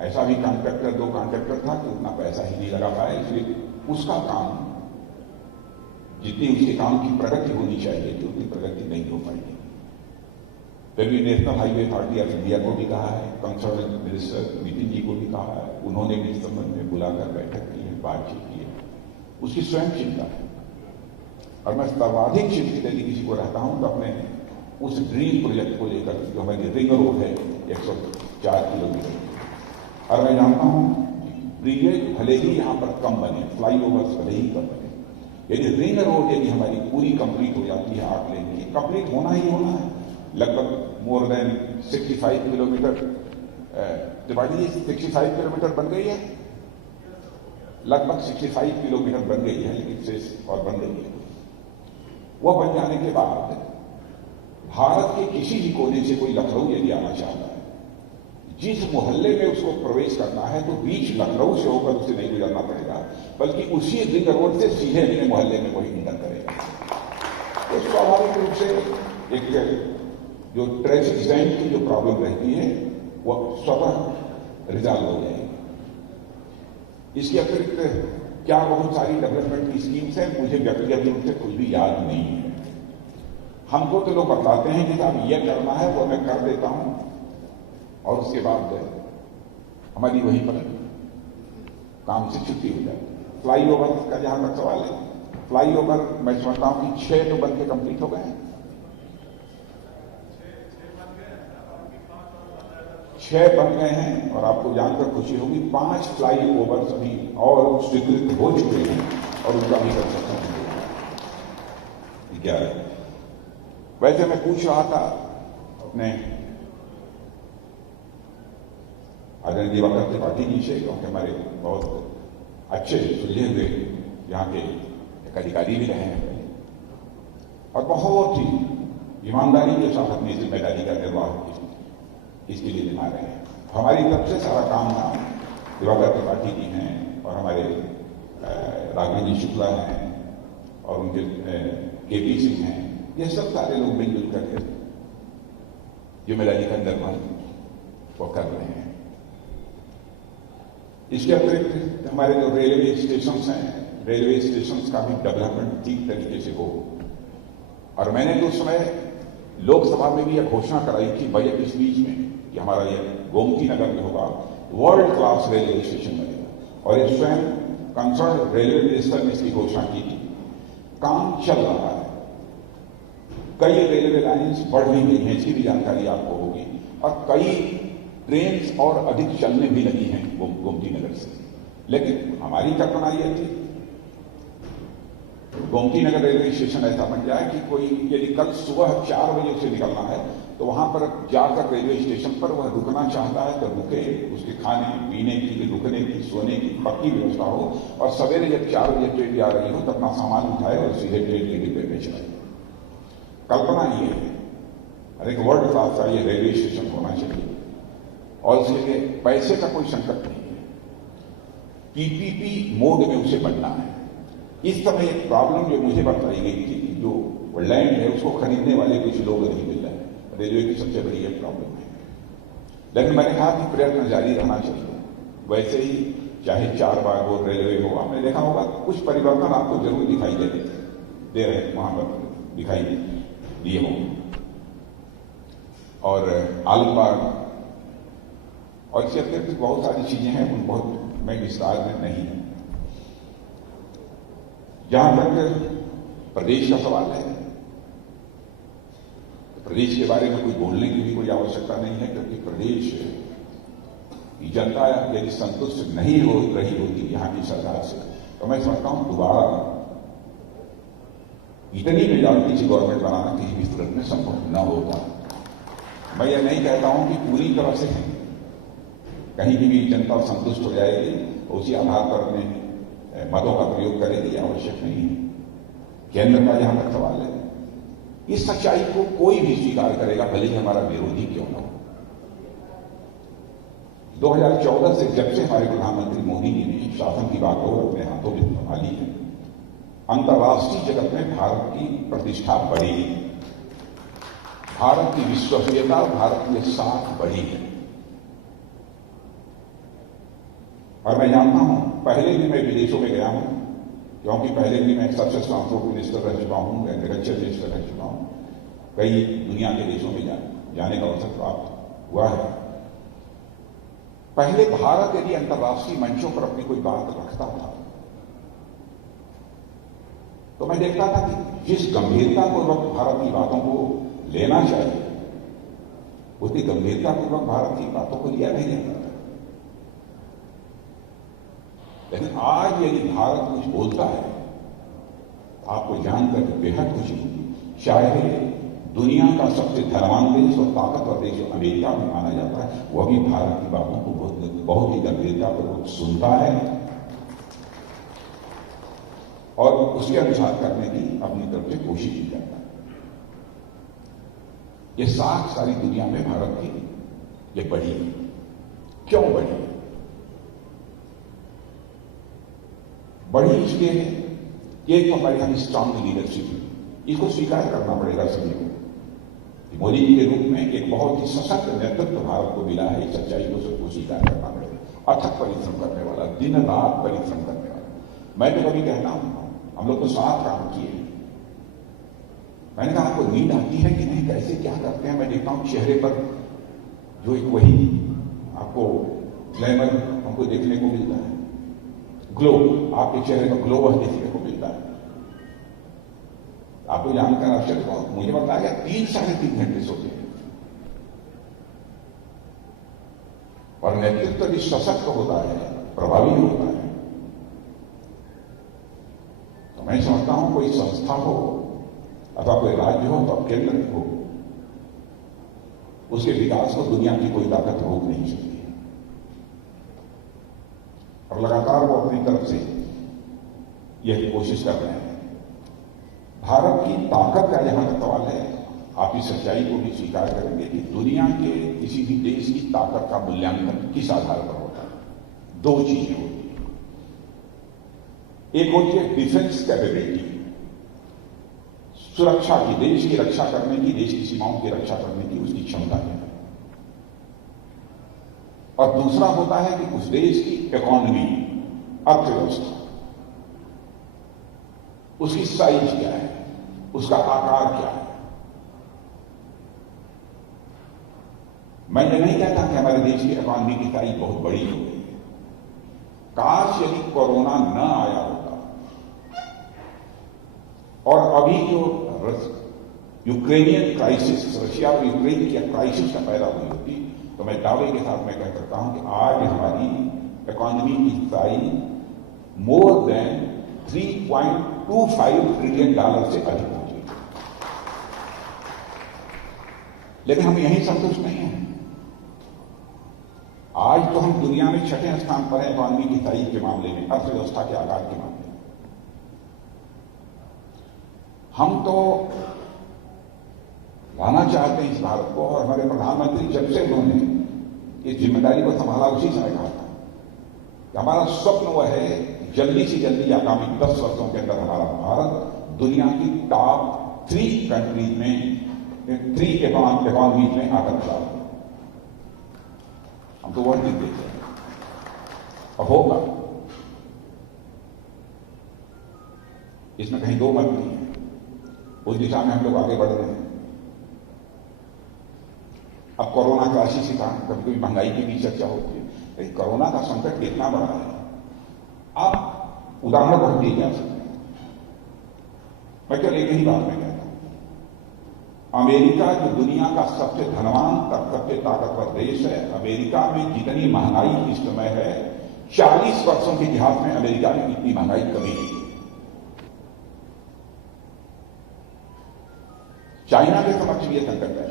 ऐसा भी कॉन्ट्रैक्टर, 2 कॉन्ट्रैक्टर था कि उतना पैसा ही नहीं लगा पाया, इसलिए उसका काम, जितनी उसके काम की प्रगति होनी चाहिए थी उतनी प्रगति नहीं हो पाई। फिर भी national highway authority of India को भी कहा है, कंसर्न मिनिस्टर नितिन जी को भी कहा है, उन्होंने भी इस संबंध में बुलाकर बैठक की है, बातचीत की है, उसकी स्वयं चिंता है। और मैं सर्वाधिक चिंतित यदि किसी को रहता हूं तो अपने उस ड्रीम प्रोजेक्ट को लेकर, जो हमारी रिंग रोड है 104 किलोमीटर, और मैं जानता हूं ब्रिजेज भले ही यहां पर कम बने, फ्लाईओवर्स भले ही कम बने, यदि रिंग रोड यदि हमारी पूरी कंप्लीट हो जाती है 8 लेन की, कंप्लीट होना ही होना है, लगभग more than 65 kilometre, Tripathi ji 65 kilometre बन गई है, लगभग 65 किलोमीटर बन गई है, लेकिन शेष और बन गई है। वह बन जाने के बाद भारत के किसी भी कोने से कोई लखनऊ यदि आना चाहता है, जिस मोहल्ले में उसको प्रवेश करना है तो बीच लखनऊ से होकर उसे नहीं गुजरना पड़ेगा, बल्कि उसी रिंग रोड से सीधे अपने मोहल्ले में वही इंटर करेगा। तो स्वाभाविक रूप से एक जो ट्रैफिक जैम की जो प्रॉब्लम रहती है वह स्वतः रिजॉल्व हो जाएगी। इसके अतिरिक्त क्या बहुत सारी डेवलपमेंट की स्कीम्स हैं, मुझे व्यक्तिगत रूप से कुछ भी याद नहीं है। हमको तो लोग बताते हैं कि साहब यह करना है, वो मैं कर देता हूं, और उसके बाद हमारी वहीं पर काम से छुट्टी हो जाती। फ्लाईओवर का जहां तक सवाल है, फ्लाईओवर मैं समझता हूं कि 6 तो बन के कंप्लीट हो गए हैं, 6 बन गए हैं, और आपको जानकर खुशी होगी 5 फ्लाईओवर अभी और स्वीकृत हो चुके हैं, और उनका भी कंस्ट्रक्शन हो गया है। वैसे मैं पूछ रहा था अपने आदरणीय दिवाकर त्रिपाठी जी से, क्योंकि हमारे बहुत अच्छे सुलझे हुए यहाँ के एक अधिकारी भी रहे हैं और बहुत ही ईमानदारी के साथ अपनी जिम्मेदारी का निर्वाह इसके लिए निभा रहे हैं। हमारी तरफ से सारा काम दिवाकर त्रिपाठी जी हैं, और हमारे राघवेंद्र जी शुक्ला हैं, और उनके केपी सिंह हैं, ये सब सारे लोग मिलजुल करके जिम्मेदारी का निर्वहन वो कर रहे हैं। इसके अतिरिक्त हमारे जो रेलवे स्टेशन हैं, रेलवे स्टेशन का भी डेवलपमेंट ठीक तरीके से हो। और मैंने तो उस समय लोकसभा में भी यह घोषणा कराई थी बजट स्पीच में कि हमारा यह गोमती नगर में होगा वर्ल्ड क्लास रेलवे स्टेशन बनेगा, और एक स्वयं कंसर्न रेलवे मिनिस्टर ने इसकी घोषणा की थी। काम चल रहा है, कई रेलवे लाइन्स बढ़ भी गई हैं, इसकी भी जानकारी आपको होगी, और कई ट्रेन और अधिक चलने भी लगी हैं गोमती नगर से। लेकिन हमारी कल्पना यह थी गोमती नगर रेलवे स्टेशन ऐसा बन जाए कि कोई यदि कल सुबह 4 बजे से निकलना है तो वहां पर जाकर रेलवे स्टेशन पर वह रुकना चाहता है तो रुके, उसके खाने पीने की, रुकने की, सोने की पक्की व्यवस्था हो, और सवेरे जब 4 बजे ट्रेन जा रही हो तो अपना सामान उठाए और सीधे ट्रेन के डिब्बे में चलाए। कल्पना ये है, हर एक वर्ल्ड क्लास का ये रेलवे स्टेशन होना चाहिए और इसके लिए पैसे का कोई संकट नहीं है। पीपीपी मोड में उसे बनना है। इस समय एक प्रॉब्लम जो मुझे बताई गई थी कि जो लैंड है उसको खरीदने वाले कुछ लोग नहीं मिल रहे हैं, रेलवे की सबसे बड़ी एक प्रॉब्लम है। लेकिन मैंने कहा कि प्रयत्न जारी रहना चाहिए। वैसे ही चाहे 4 बाग हो, रेलवे हो, आपने देखा होगा कुछ परिवर्तन आपको जरूर दिखाई दे रहे वहां पर दिखाई दिए होंगे। और आलमबाग और इसके अतिरिक्त बहुत सारी चीजें हैं, उन बहुत मैं विस्तार में नहीं है। जहां तक प्रदेश का सवाल है, तो प्रदेश के बारे में कोई बोलने की भी कोई आवश्यकता नहीं है, क्योंकि प्रदेश की जनता यदि संतुष्ट नहीं हो रही होती यहां की सरकार से, तो मैं समझता हूं दोबारा इतनी मेजॉरिटी से गवर्नमेंट बनाना किसी भी सूरत में संभव न होगा। मैं ये नहीं कहता हूं कि पूरी तरह से कहीं भी जनता संतुष्ट हो जाएगी, उसी आधार पर अपने मतों का प्रयोग करेगी, आवश्यक नहीं है। केंद्र का जहां तक सवाल है, इस सच्चाई को कोई भी स्वीकार करेगा, भले ही हमारा विरोधी क्यों न हो। 2014 से जब से हमारे प्रधानमंत्री मोदी जी ने शासन की बात और अपने हाथों में संभाली है, अंतर्राष्ट्रीय जगत में भारत की प्रतिष्ठा बढ़ी है, भारत की विश्वसनीयता, भारत के साथ बढ़ी है। और मैं जानता हूं, पहले भी मैं विदेशों में गया हूं, क्योंकि पहले भी मैं सक्सेस ट्रांसपोर्ट मिनिस्टर रह चुका हूं, एग्रीकल्चर मिनिस्टर रह चुका हूं। कई दुनिया के देशों में जाने का अवसर प्राप्त हुआ है। पहले भारत यदि अंतर्राष्ट्रीय मंचों पर अपनी कोई बात रखता था तो मैं देखता था कि जिस गंभीरतापूर्वक भारत की बातों को लेना चाहिए, उतनी गंभीरतापूर्वक भारत की बातों को लिया नहीं जाता था। लेकिन आज यदि भारत कुछ बोलता है, आपको जानकर बेहद खुशी होगी। चाहे दुनिया का सबसे धनवान देश और ताकतवर देश अमेरिका में माना जाता है, वह भी भारत की बातों को बहुत ही गंभीरतापूर्वक सुनता है और उसके अनुसार करने की अपनी तरफ से कोशिश की जाता है। ये साख सारी दुनिया में भारत की ये बढ़ी है। क्यों बढ़ी? बढ़ी इसलिए है कि एक तो हमारे यहां स्ट्रांग लीडरशिप है, इसको स्वीकार करना पड़ेगा सभी को। मोदी जी के रूप में एक बहुत ही सशक्त नेतृत्व भारत को मिला है, इस सच्चाई को सबको स्वीकार करना पड़ेगा। अथक परिश्रम करने वाला, दिन रात परिश्रम करने वाला। मैं तो कभी कहता हूं, हम लोग तो साथ काम किए। मैंने कहा आपको नींद आती है कि नहीं, कैसे क्या करते हैं? मैं देखता हूं चेहरे पर जो एक वही आपको ग्लैमर हमको देखने को मिलता है, ग्लो, आपके चेहरे पर ग्लो वह देखने को मिलता है। आपको जानकर आश्चर्य होगा, मुझे बताया 3 साढ़े 3 घंटे सोते हैं। और नेतृत्व भी सशक्त होता है, प्रभावी होता है। तो मैं समझता हूं कोई संस्था हो अथवा कोई राज्य हो तो केंद्र हो, उसके विकास को दुनिया की कोई ताकत रोक नहीं सकती। और लगातार वो अपनी तरफ से यही कोशिश कर रहे हैं। भारत की ताकत का जहां तक सवाल है, आप इस सच्चाई को भी स्वीकार करेंगे कि दुनिया के किसी भी देश की ताकत का मूल्यांकन किस आधार पर होता है? 2 चीजें होती हैं। एक होती है डिफेंस कैपेबिलिटी, सुरक्षा की, देश की रक्षा करने की, देश की सीमाओं की रक्षा करने की उसकी क्षमता है। और दूसरा होता है कि उस देश की इकोनॉमी, अर्थव्यवस्था, उसकी साइज क्या है, उसका आकार क्या है। मैं ये नहीं कहता कि हमारे देश की इकोनॉमी की साइज बहुत बड़ी हो गई है। काश यदि कोरोना न आया होता और अभी जो यूक्रेनियन क्राइसिस, रशिया और यूक्रेन की क्राइसिस का पैदा हुई होती, तो मैं दावे के साथ मैं कह सकता हूं कि आज हमारी इकोनॉमी की साइज मोर देन $3.25 ट्रिलियन से अधिक पहुंची। लेकिन हम यहीं संतुष्ट नहीं हैं। आज तो हम दुनिया में 6ठे स्थान पर हैं इकोनॉमी की साइज के मामले में, अर्थव्यवस्था के आकार के मामले में। हम तो लाना चाहते हैं इस भारत को, और हमारे प्रधानमंत्री जब से उन्होंने इस जिम्मेदारी को संभाला उसी समय कहा था कि हमारा स्वप्न वह है जल्दी से जल्दी आगामी 10 वर्षों के अंदर हमारा भारत दुनिया की टॉप 3 कंट्रीज में 3 इकोनॉमीज में आकर खड़ा हो। हम तो वर्ड देते हैं और होगा, इसमें कहीं दो मत नहीं है। उस दिशा में हम लोग आगे बढ़ रहे हैं। अब कोरोना क्राइसिस के कारण कभी कभी महंगाई की भी चर्चा होती है, लेकिन कोरोना का संकट कितना बड़ा है आप उदाहरण बहुत दिए जा सकते हैं। मैं केवल एक ही बात में कहता हूं, अमेरिका जो दुनिया का सबसे धनवान तक सबसे ताकतवर देश है, अमेरिका में जितनी महंगाई इस समय है 40 वर्षों के इतिहास में अमेरिका में इतनी महंगाई कभी नहीं। चाइना के समक्ष भी यह संकट है।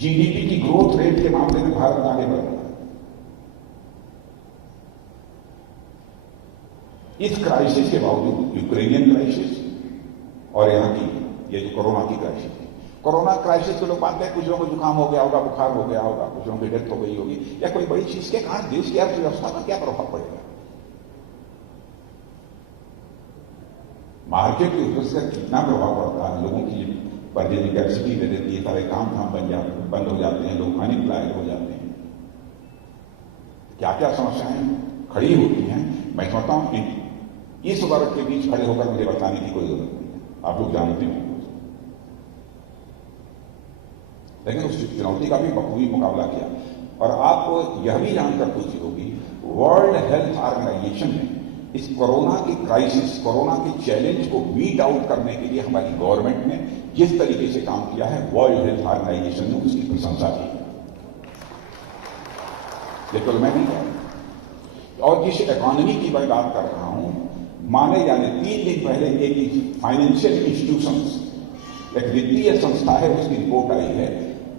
जीडीपी की ग्रोथ रेट के मामले में भारत आगे बढ़ रहा है। इस क्राइसिस के बावजूद यूक्रेनियन क्राइसिस और यहां की ये जो कोरोना की क्राइसिस है, कोरोना क्राइसिस को लोग मानते हैं कुछ लोगों को जुकाम हो गया होगा, बुखार हो गया होगा, कुछ लोगों की डेथ हो गई होगी, या कोई बड़ी चीज के कारण देश की अर्थव्यवस्था पर क्या प्रभाव पड़ेगा। मार्केट की उपज का कितना प्रभाव पड़ता है, लोगों की पर्जेनिक कैपेसिटी दे देती है, सारे काम बंद हो जाते हैं, लोग अनएम्प्लॉयड हो जाते हैं, क्या क्या समस्याएं खड़ी होती हैं। मैं समझता हूं इस वर्ग के बीच खड़े होकर मुझे बताने की कोई जरूरत नहीं है, आप लोग जानते हैं। लेकिन उस चुनौती का भी बखूबी मुकाबला किया। और आपको यह भी जानकर खुशी होगी, वर्ल्ड हेल्थ ऑर्गेनाइजेशन ने इस कोरोना की क्राइसिस, कोरोना के चैलेंज को मीट आउट करने के लिए हमारी गवर्नमेंट ने जिस तरीके से काम किया है, वर्ल्ड हेल्थ ऑर्गेनाइजेशन ने उसकी प्रशंसा की। लेकिन मैं नहीं कह रहा। और जिस इकोनॉमी की मैं बात कर रहा हूं, माने जाने 3 दिन पहले एक फाइनेंशियल इंस्टीट्यूशंस, एक वित्तीय संस्था है, उसकी रिपोर्ट आई है।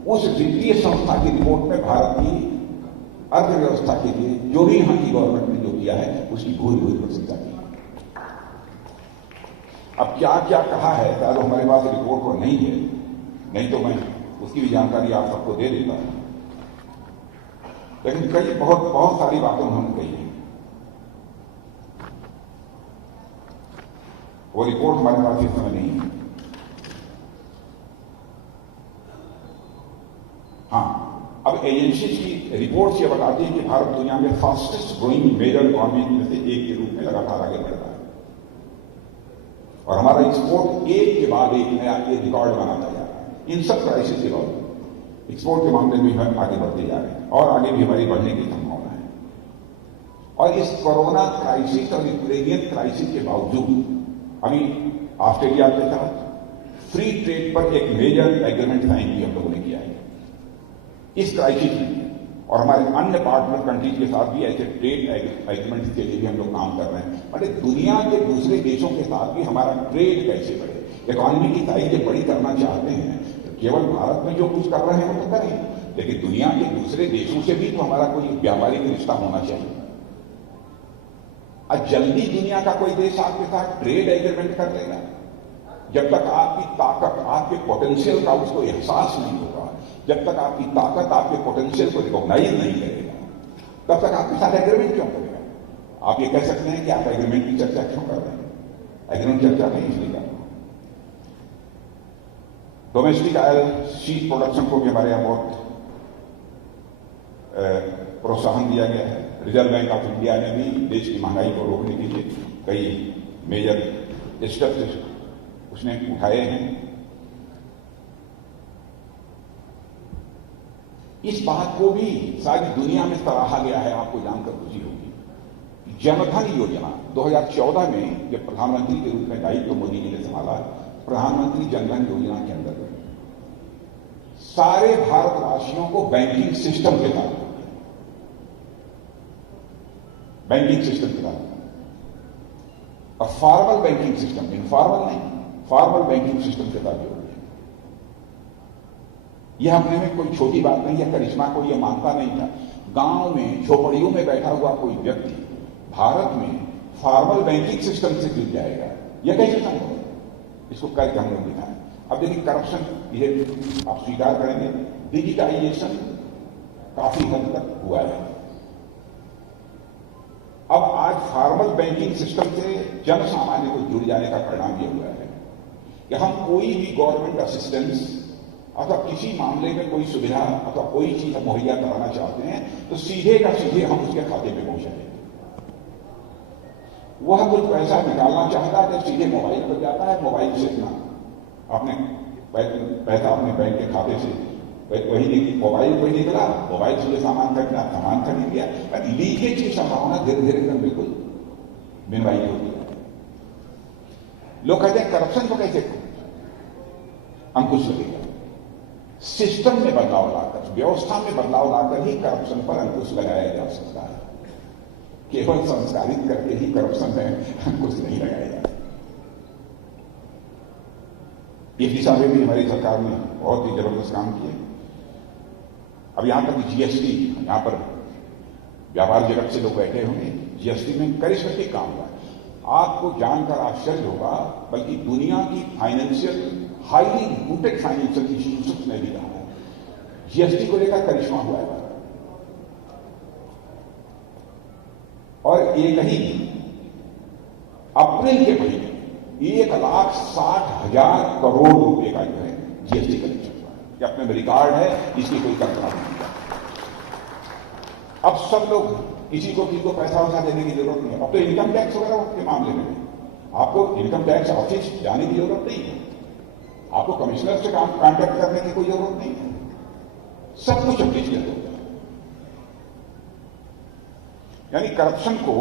उस वित्तीय संस्था की रिपोर्ट में भारत की अर्थव्यवस्था के लिए जो भी यहां की गवर्नमेंट ने जो किया है उसकी भूरी प्रशंसा की। अब क्या क्या कहा है, शायद हमारे पास रिपोर्ट तो नहीं है, नहीं तो मैं उसकी भी जानकारी आप सबको दे देता हूं। लेकिन कई बहुत सारी बातें उन्होंने कही है। वो रिपोर्ट हमारे पास इस समय नहीं है। हाँ, अब एजेंसी की रिपोर्ट ये बताती है कि भारत दुनिया में फास्टेस्ट ग्रोइंग मेजर इकोनॉमी में से एक के रूप में लगातार आगे बढ़ रहा है, और हमारा एक्सपोर्ट एक के बाद एक नया रिकॉर्ड बनाता जा रहा है। इन सब क्राइसिस के बावजूद एक्सपोर्ट के मामले में हम आगे बढ़ते जा रहे हैं, और आगे भी हमारी बढ़ने की संभावना है। और इस कोरोना क्राइसिस और यूक्रेनियन क्राइसिस के बावजूद अभी ऑस्ट्रेलिया के साथ फ्री ट्रेड पर एक मेजर एग्रीमेंट साइन भी हम लोगों ने किया है इस क्राइसिस में, और हमारे अन्य पार्टनर कंट्रीज के साथ भी ऐसे ट्रेड एग्रीमेंट्स के लिए भी हम लोग काम कर रहे हैं। मतलब दुनिया के दूसरे देशों के साथ भी हमारा ट्रेड कैसे बढ़े, इकोनॉमी की साइज बड़ी करना चाहते हैं तो केवल भारत में जो कुछ कर रहे हैं वो तो करें, लेकिन दुनिया के दूसरे देशों से भी तो हमारा कोई व्यापारिक रिश्ता होना चाहिए। आज जल्दी दुनिया का कोई देश आपके साथ ट्रेड एग्रीमेंट कर लेगा, जब तक आपकी ताकत, आपके पोटेंशियल का उसको एहसास नहीं होगा, जब तक आपकी ताकत आपके पोटेंशियल को रिकॉग्नाइज नहीं करेगा, तब तक आपके साथ एग्रीमेंट क्यों करेगा। आप ये कह सकते हैं कि आप एग्रीमेंट की चर्चा क्यों कर रहे हैं, एग्रीमेंट चर्चा नहीं इसलिए कर रहे। डोमेस्टिक ऑयल सीड प्रोडक्शन को भी हमारे यहां बहुत प्रोत्साहन दिया गया है। रिजर्व बैंक ऑफ इंडिया ने भी देश की महंगाई को रोकने के लिए कई मेजर स्टेप्स उसने उठाए हैं। इस बात को भी सारी दुनिया में सराहा गया है, आपको जानकर खुशी होगी। जनधन योजना 2014 में जब प्रधानमंत्री के रूप में दायित्व मोदी जी ने संभाला, प्रधानमंत्री जनधन योजना के अंदर सारे भारतवासियों को बैंकिंग सिस्टम के लागू, बैंकिंग सिस्टम के लागू, और फॉर्मल बैंकिंग सिस्टम, इनफॉर्मल नहीं, फॉर्मल बैंकिंग सिस्टम के लागू। यह अपने में कोई छोटी बात नहीं है, करिश्मा को यह मानता नहीं था। गांव में झोपड़ियों में बैठा हुआ कोई व्यक्ति भारत में फॉर्मल बैंकिंग सिस्टम से जुड़ जाएगा, यह कैसे संभव है? इसको करके हम लोग दिखाएं। अब देखिए करप्शन, ये आप स्वीकार करेंगे, डिजिटाइजेशन काफी हद तक हुआ है। अब आज फॉर्मल बैंकिंग सिस्टम से जन सामान्य को जुड़ जाने का परिणाम यह हुआ है कि हम कोई भी गवर्नमेंट असिस्टेंस अथवा किसी मामले में कोई सुविधा अथवा कोई चीज मुहैया कराना चाहते हैं तो सीधे का सीधे हम उसके खाते में पहुंचाएंगे। वह कुछ पैसा निकालना चाहता है तो सीधे मोबाइल पर जाता है, मोबाइल से अपना अपने पैसा अपने बैंक के खाते से वही मोबाइल पर निकला, मोबाइल से सामान खरीदना, सामान खरीद लिया। लीकेज की संभावना धीरे धीरे एकदम बिल्कुल मिनिमाइज होती है। लोग कहते हैं करप्शन को कैसे अंकुश लगेगा? सिस्टम में बदलाव लाकर, व्यवस्था में बदलाव लाकर ही करप्शन पर अंकुश लगाया जा सकता है। केवल संस्कारित करके ही करप्शन में अंकुश नहीं लगाया जा सकता। इस दिशा में भी हमारी सरकार ने बहुत ही जबरदस्त काम किए। अब यहां तक जीएसटी, यहां पर व्यापार जगत से लोग बैठे होंगे, जीएसटी में करिश्मती काम हुआ। आपको जानकर आश्चर्य होगा, बल्कि दुनिया की financial highly rooted financial institution ने भी कहा है जीएसटी को लेकर करिश्मा हुआ है। और एक ही अप्रैल के महीने 1,60,000 करोड़ रुपए का जो है जीएसटी कलेक्शन हुआ है। ये अपने में रिकॉर्ड है, इसकी कोई कल्पना नहीं है। अब सब लोग किसी को पैसा वैसा देने की जरूरत नहीं है। अब तो इनकम टैक्स वगैरह के मामले में आपको इनकम टैक्स ऑफिस जाने की जरूरत नहीं है, आपको कमिश्नर से कांटेक्ट करने की कोई जरूरत नहीं है, सब कुछ डिजिटल हो गया। यानी करप्शन को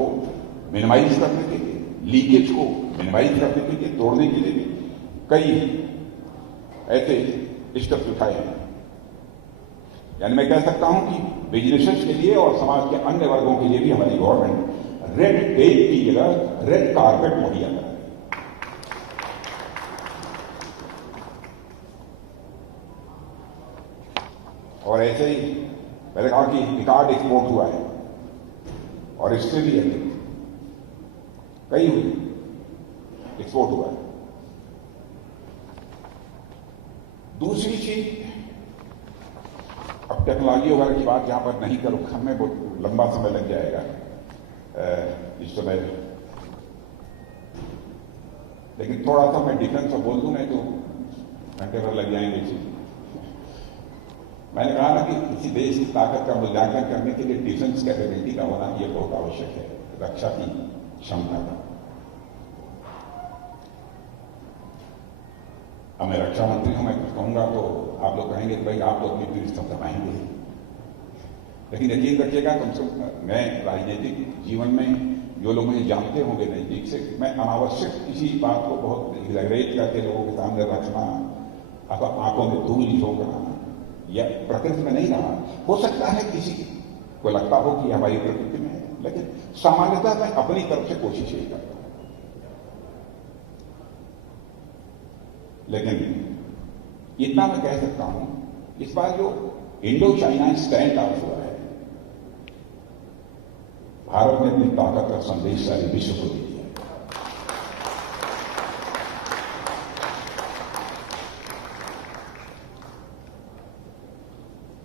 मिनिमाइज करने के लिए, लीकेज को मिनिमाइज करने के लिए, तोड़ने के लिए भी कई ऐसे स्टेप्स उठाए हैं। यानी मैं कह सकता हूं कि बिजनेसेस के लिए और समाज के अन्य वर्गों के लिए भी हमारी गवर्नमेंट रेड टेप की जगह रेड कारपेट मुहैया कर। और ऐसे ही मैंने कहा कि रिकॉर्ड एक्सपोर्ट हुआ है और इससे भी अधिक कई एक्सपोर्ट हुआ है। दूसरी चीज, अब टेक्नोलॉजी वगैरह की बात यहां पर नहीं करूं, हमें बहुत लंबा समय लग जाएगा इस समय, लेकिन थोड़ा सा मैं डिफेंस में बोल दूं, नहीं तो घंटे भर लग जाएंगे इसी। मैंने कहा ना कि किसी देश की ताकत का मूल्यांकन करने के लिए डिफेंस कैपेबिलिटी का होना यह बहुत आवश्यक है, रक्षा की क्षमता का। अब मैं रक्षा मंत्री हूं, मैं कुछ कहूंगा तो आप लोग कहेंगे कि भाई आप तो अपनी पूरी क्षमता पाएंगे, लेकिन यकीन रखिएगा कम से कम मैं राजनीतिक जीवन में जो लोग मुझे जानते होंगे नजदीक से, मैं अनावश्यक किसी बात को बहुत एग्जैगरेट करके लोगों के सामने रखना अथवा आंखों में धूल झोंकना या प्रकृति में नहीं रहा। हो सकता है किसी को लगता हो कि हमारी प्रकृति में है, लेकिन सामान्यतः मैं अपनी तरफ से कोशिश यही करता हूं। लेकिन इतना मैं कह सकता हूं, इस बार जो इंडो चाइना स्टैंड ऑफ हुआ है, भारत ने अपनी ताकत का संदेश सारे विश्व को दे दिया।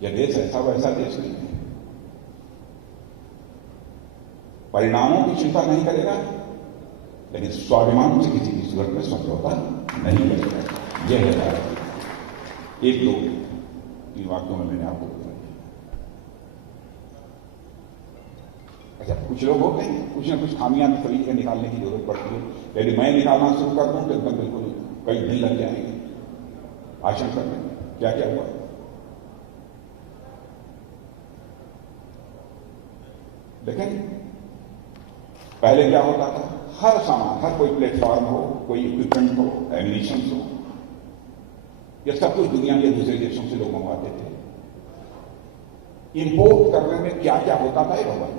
यह देश ऐसा वैसा देश नहीं है, परिणामों की चिंता नहीं करेगा, लेकिन स्वाभिमान से किसी की सूरत में समझौता नहीं करेगा। यह है भारत। एक दो तीन वाक्यों में मैंने आपको बता दिया। अच्छा, कुछ लोग होते हैं कुछ ना कुछ खामियां सभी जगह निकालने की जरूरत पड़ती है। यदि मैं निकालना शुरू कर दूं तो एकदम बिल्कुल कई दिन लग जाएंगे भाषण करने में। क्या क्या हुआ? लेकिन पहले क्या होता था, हर सामान, हर कोई प्लेटफॉर्म हो, कोई इक्विपमेंट हो, एमिनिशन हो, ये सब कुछ दुनिया के दूसरे देशों से लोग मंगवाते थे। इंपोर्ट करने में क्या क्या होता था ये भगवान।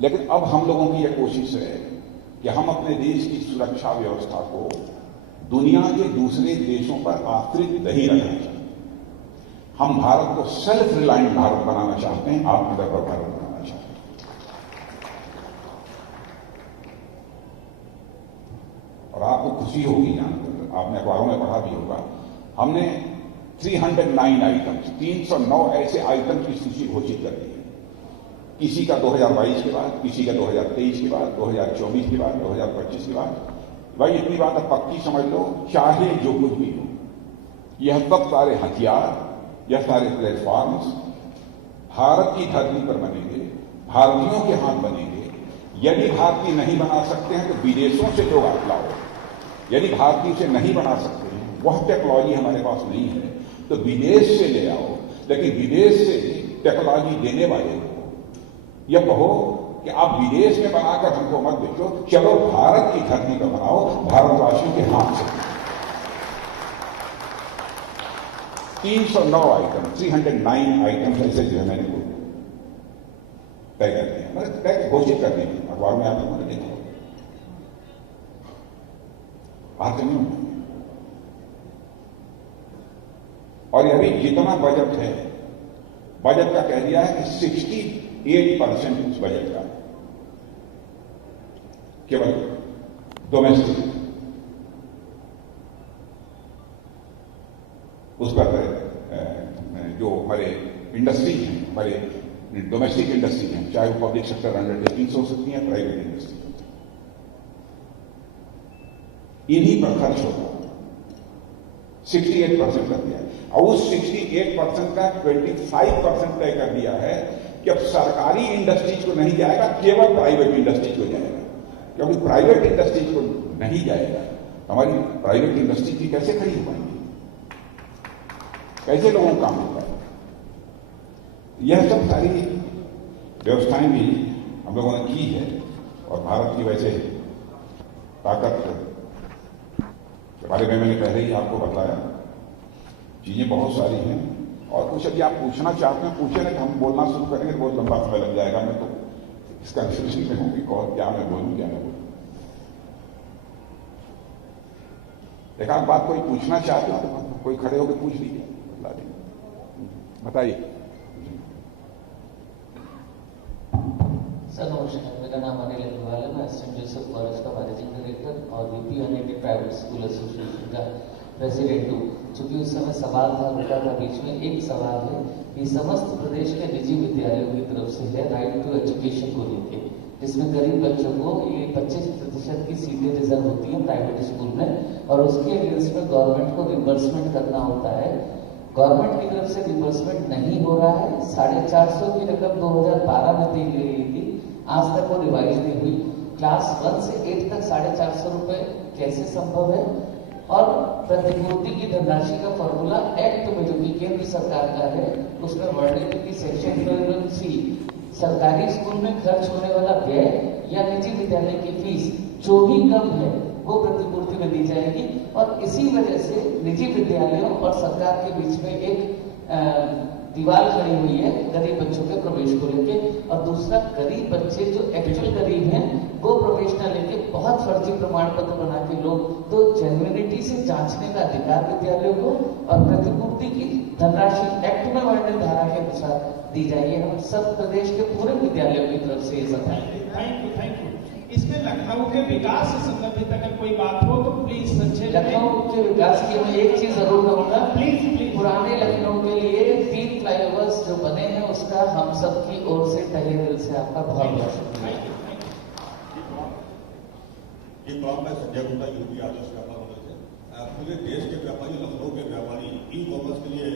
लेकिन अब हम लोगों की यह कोशिश है कि हम अपने देश की सुरक्षा व्यवस्था को दुनिया के दूसरे देशों पर आश्रित नहीं रखना चाहते। हम भारत को सेल्फ रिलायंट भारत बनाना चाहते हैं, आत्मनिर्भर भारत बनाना चाहते हैं। और आपको खुशी होगी जानकर, आपने अखबारों में पढ़ा भी होगा, हमने 309 आइटम्स, 309 ऐसे आइटम की सूची घोषित कर दी है। किसी का 2022 के बाद, किसी का 2023 के बाद, 2024 के बाद, 2025 के बाद। भाई इतनी बात अब पक्की समझ लो, चाहे जो कुछ भी हो, यह सब सारे हथियार, यह सारे प्लेटफॉर्म्स भारत की धरती पर बनेंगे, भारतीयों के हाथ बनेंगे। यदि भारतीय नहीं बना सकते हैं तो विदेशों से लोग आप लाओ। यदि भारतीय से नहीं बना सकते हैं, वह टेक्नोलॉजी हमारे पास नहीं है, तो विदेश से ले आओ। लेकिन विदेश से टेक्नोलॉजी देने वाले को यह कहो कि आप विदेश में बनाकर हमको मत बेचो, चलो भारत की धरती पर बनाओ, भारतवासियों के हाथ से। 309 आइटम, 309 आइटम ऐसे जो है मैंने तय कर दिया, मतलब तय घोषित कर दी अखबार में, आप लोगों ने देखा बात नहीं। और अभी जितना बजट है, बजट का कह दिया है कि 68% उस बजट का केवल डोमेस्टिक, उस पर जो हमारे इंडस्ट्री हैं, हमारे डोमेस्टिक इंडस्ट्री हैं, चाहे वो पब्लिक सेक्टर अंडरटेकिंग्स हो सकती हैं, प्राइवेट इंडस्ट्री, इन्हीं पर खर्च होगा। 68% कर दिया है। और उस 68% का 25% तय कर दिया है कि अब सरकारी इंडस्ट्रीज को नहीं जाएगा, केवल प्राइवेट इंडस्ट्रीज को जाएगा। क्योंकि प्राइवेट इंडस्ट्रीज को नहीं जाएगा, हमारी प्राइवेट इंडस्ट्री की कैसे खरीद पाएंगे, कैसे लोगों को काम मिल पाएगा। यह सब सारी व्यवस्थाएं भी हम लोगों ने की है। और भारत की वैसे ताकत के बारे में मैंने पहले ही आपको बताया, चीजें बहुत सारी हैं। और कुछ यदि आप पूछना चाहते हैं पूछे, नहीं हम बोलना शुरू करेंगे बहुत लंबा समय लग जाएगा। मैं तो इसका डिस्कशन में हूं कि कौन क्या मैं बोलूं क्या मैं बोलूं। एक आध बात कोई पूछना चाहते हो तो कोई खड़े होकर पूछ लीजिए, बता दीजिए, बताइए। सर नमस्कार, मेरा नाम अनिल अग्रवाल है। मैं सेंट जोसेफ कॉलेज का मैनेजिंग डायरेक्टर और VP unaided private school association का प्रेसिडेंट हूँ। चूंकि उस समय सवाल रुका था बीच में, एक सवाल है कि समस्त प्रदेश के निजी विद्यालयों की तरफ से है राइट टू एजुकेशन को लेकर, जिसमें गरीब बच्चों को ये 25% की सीटें रिजर्व होती हैं प्राइवेट स्कूल में, और उसके अगेंस्ट में गवर्नमेंट को रिम्बर्समेंट करना होता है। गवर्नमेंट की तरफ से रिम्बर्समेंट नहीं हो रहा है। 450 की रकम 2012 में दी गई थी, आज तक वो रिवाइज नहीं हुई। क्लास 1 से 8 तक 450 रुपए कैसे संभव है? और प्रतिपूर्ति की धनराशि का फॉर्मूला एक्ट में जो कि केंद्र सरकार का है, उसमें वर्णित है कि सेक्शन 12C सरकारी स्कूल में खर्च होने वाला व्यय या निजी विद्यालय की फीस जो भी कम है वो प्रतिपूर्ति में दी जाएगी। और इसी वजह से निजी विद्यालयों और सरकार के बीच में एक दीवार खड़ी हुई है गरीब बच्चों के प्रवेश को लेके। और दूसरा, गरीब बच्चे जो एक्चुअल गरीब हैं वो प्रवेश न लेके बहुत फर्जी प्रमाण पत्र बना के लोग, तो जेन्युइनिटी से जांचने का अधिकार विद्यालयों को और प्रतिपूर्ति की धनराशि एक्ट में वर्णित धारा के अनुसार दी जाएगी। हम सब प्रदेश के पूरे विद्यालयों की तरफ से ये सब है। Thank you. इसमें लखनऊ के विकास से संबंधित अगर कोई बात हो तो प्लीज संक्षेप में। लखनऊ के विकास की मैं एक चीज जरूर कहूंगा, प्लीज। पुराने लखनऊ के लिए 3 फ्लाईओवर्स जो बने हैं उसका हम सब की ओर से तहे दिल से आपका बहुत बहुत शुक्रिया। ये बात मैं संजय गुप्ता यूपी आदर्श व्यापार मंडल से। पूरे देश के व्यापारी, लखनऊ के व्यापारी ई कॉमर्स के लिए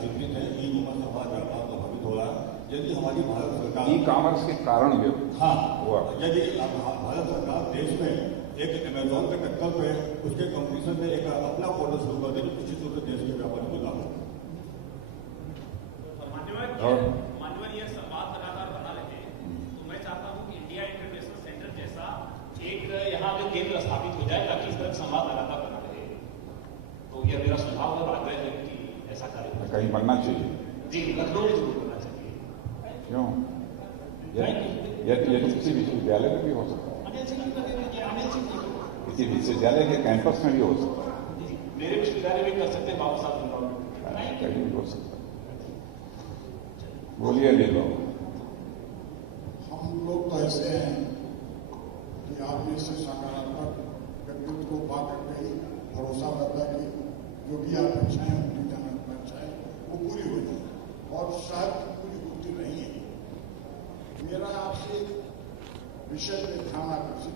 चिंतित है। ई कॉमर्स हमारा व्यापार प्रभावित हो रहा है। यदि हमारी भारत सरकार ई कॉमर्स के कारण भी हुआ, यदि भारत सरकार देश में एक अमेजोन के टक्कर पे उसके कंपटीशन में एक अपना पोर्टल शुरू कर दे, निश्चित रूप से देश के व्यापारी को लाभ होगा। मान्यवर ये संवाद लगातार बना रहे हैं, तो मैं चाहता हूँ कि इंडिया इंटरनेशनल सेंटर जैसा एक यहाँ जो केंद्र स्थापित हो जाए ताकि इस तरह संवाद लगातार बना रहे। ऐसा कार्य कहीं बनना चाहिए जी, लखनऊ में जरूर बनना चाहिए। क्यों? ये तो किसी विश्वविद्यालय में भी हो सकता है, किसी विश्वविद्यालय के कैंपस में भी हो सकता है, मेरे विश्वविद्यालय में कर सकते हैं, बाबा साहब भीमराव कहीं भी हो सकता है। बोलिए ले लो। हम लोग तो ऐसे हैं कि आप इससे सकारात्मक व्यक्तित्व को पा करके ही भरोसा रहता है कि जो भी आप इच्छाएं उनकी जाना चाहें वो पूरी हो जाए, और शायद पूरी होती नहीं है। मेरा आपसे विषय में ध्यान आकर्षित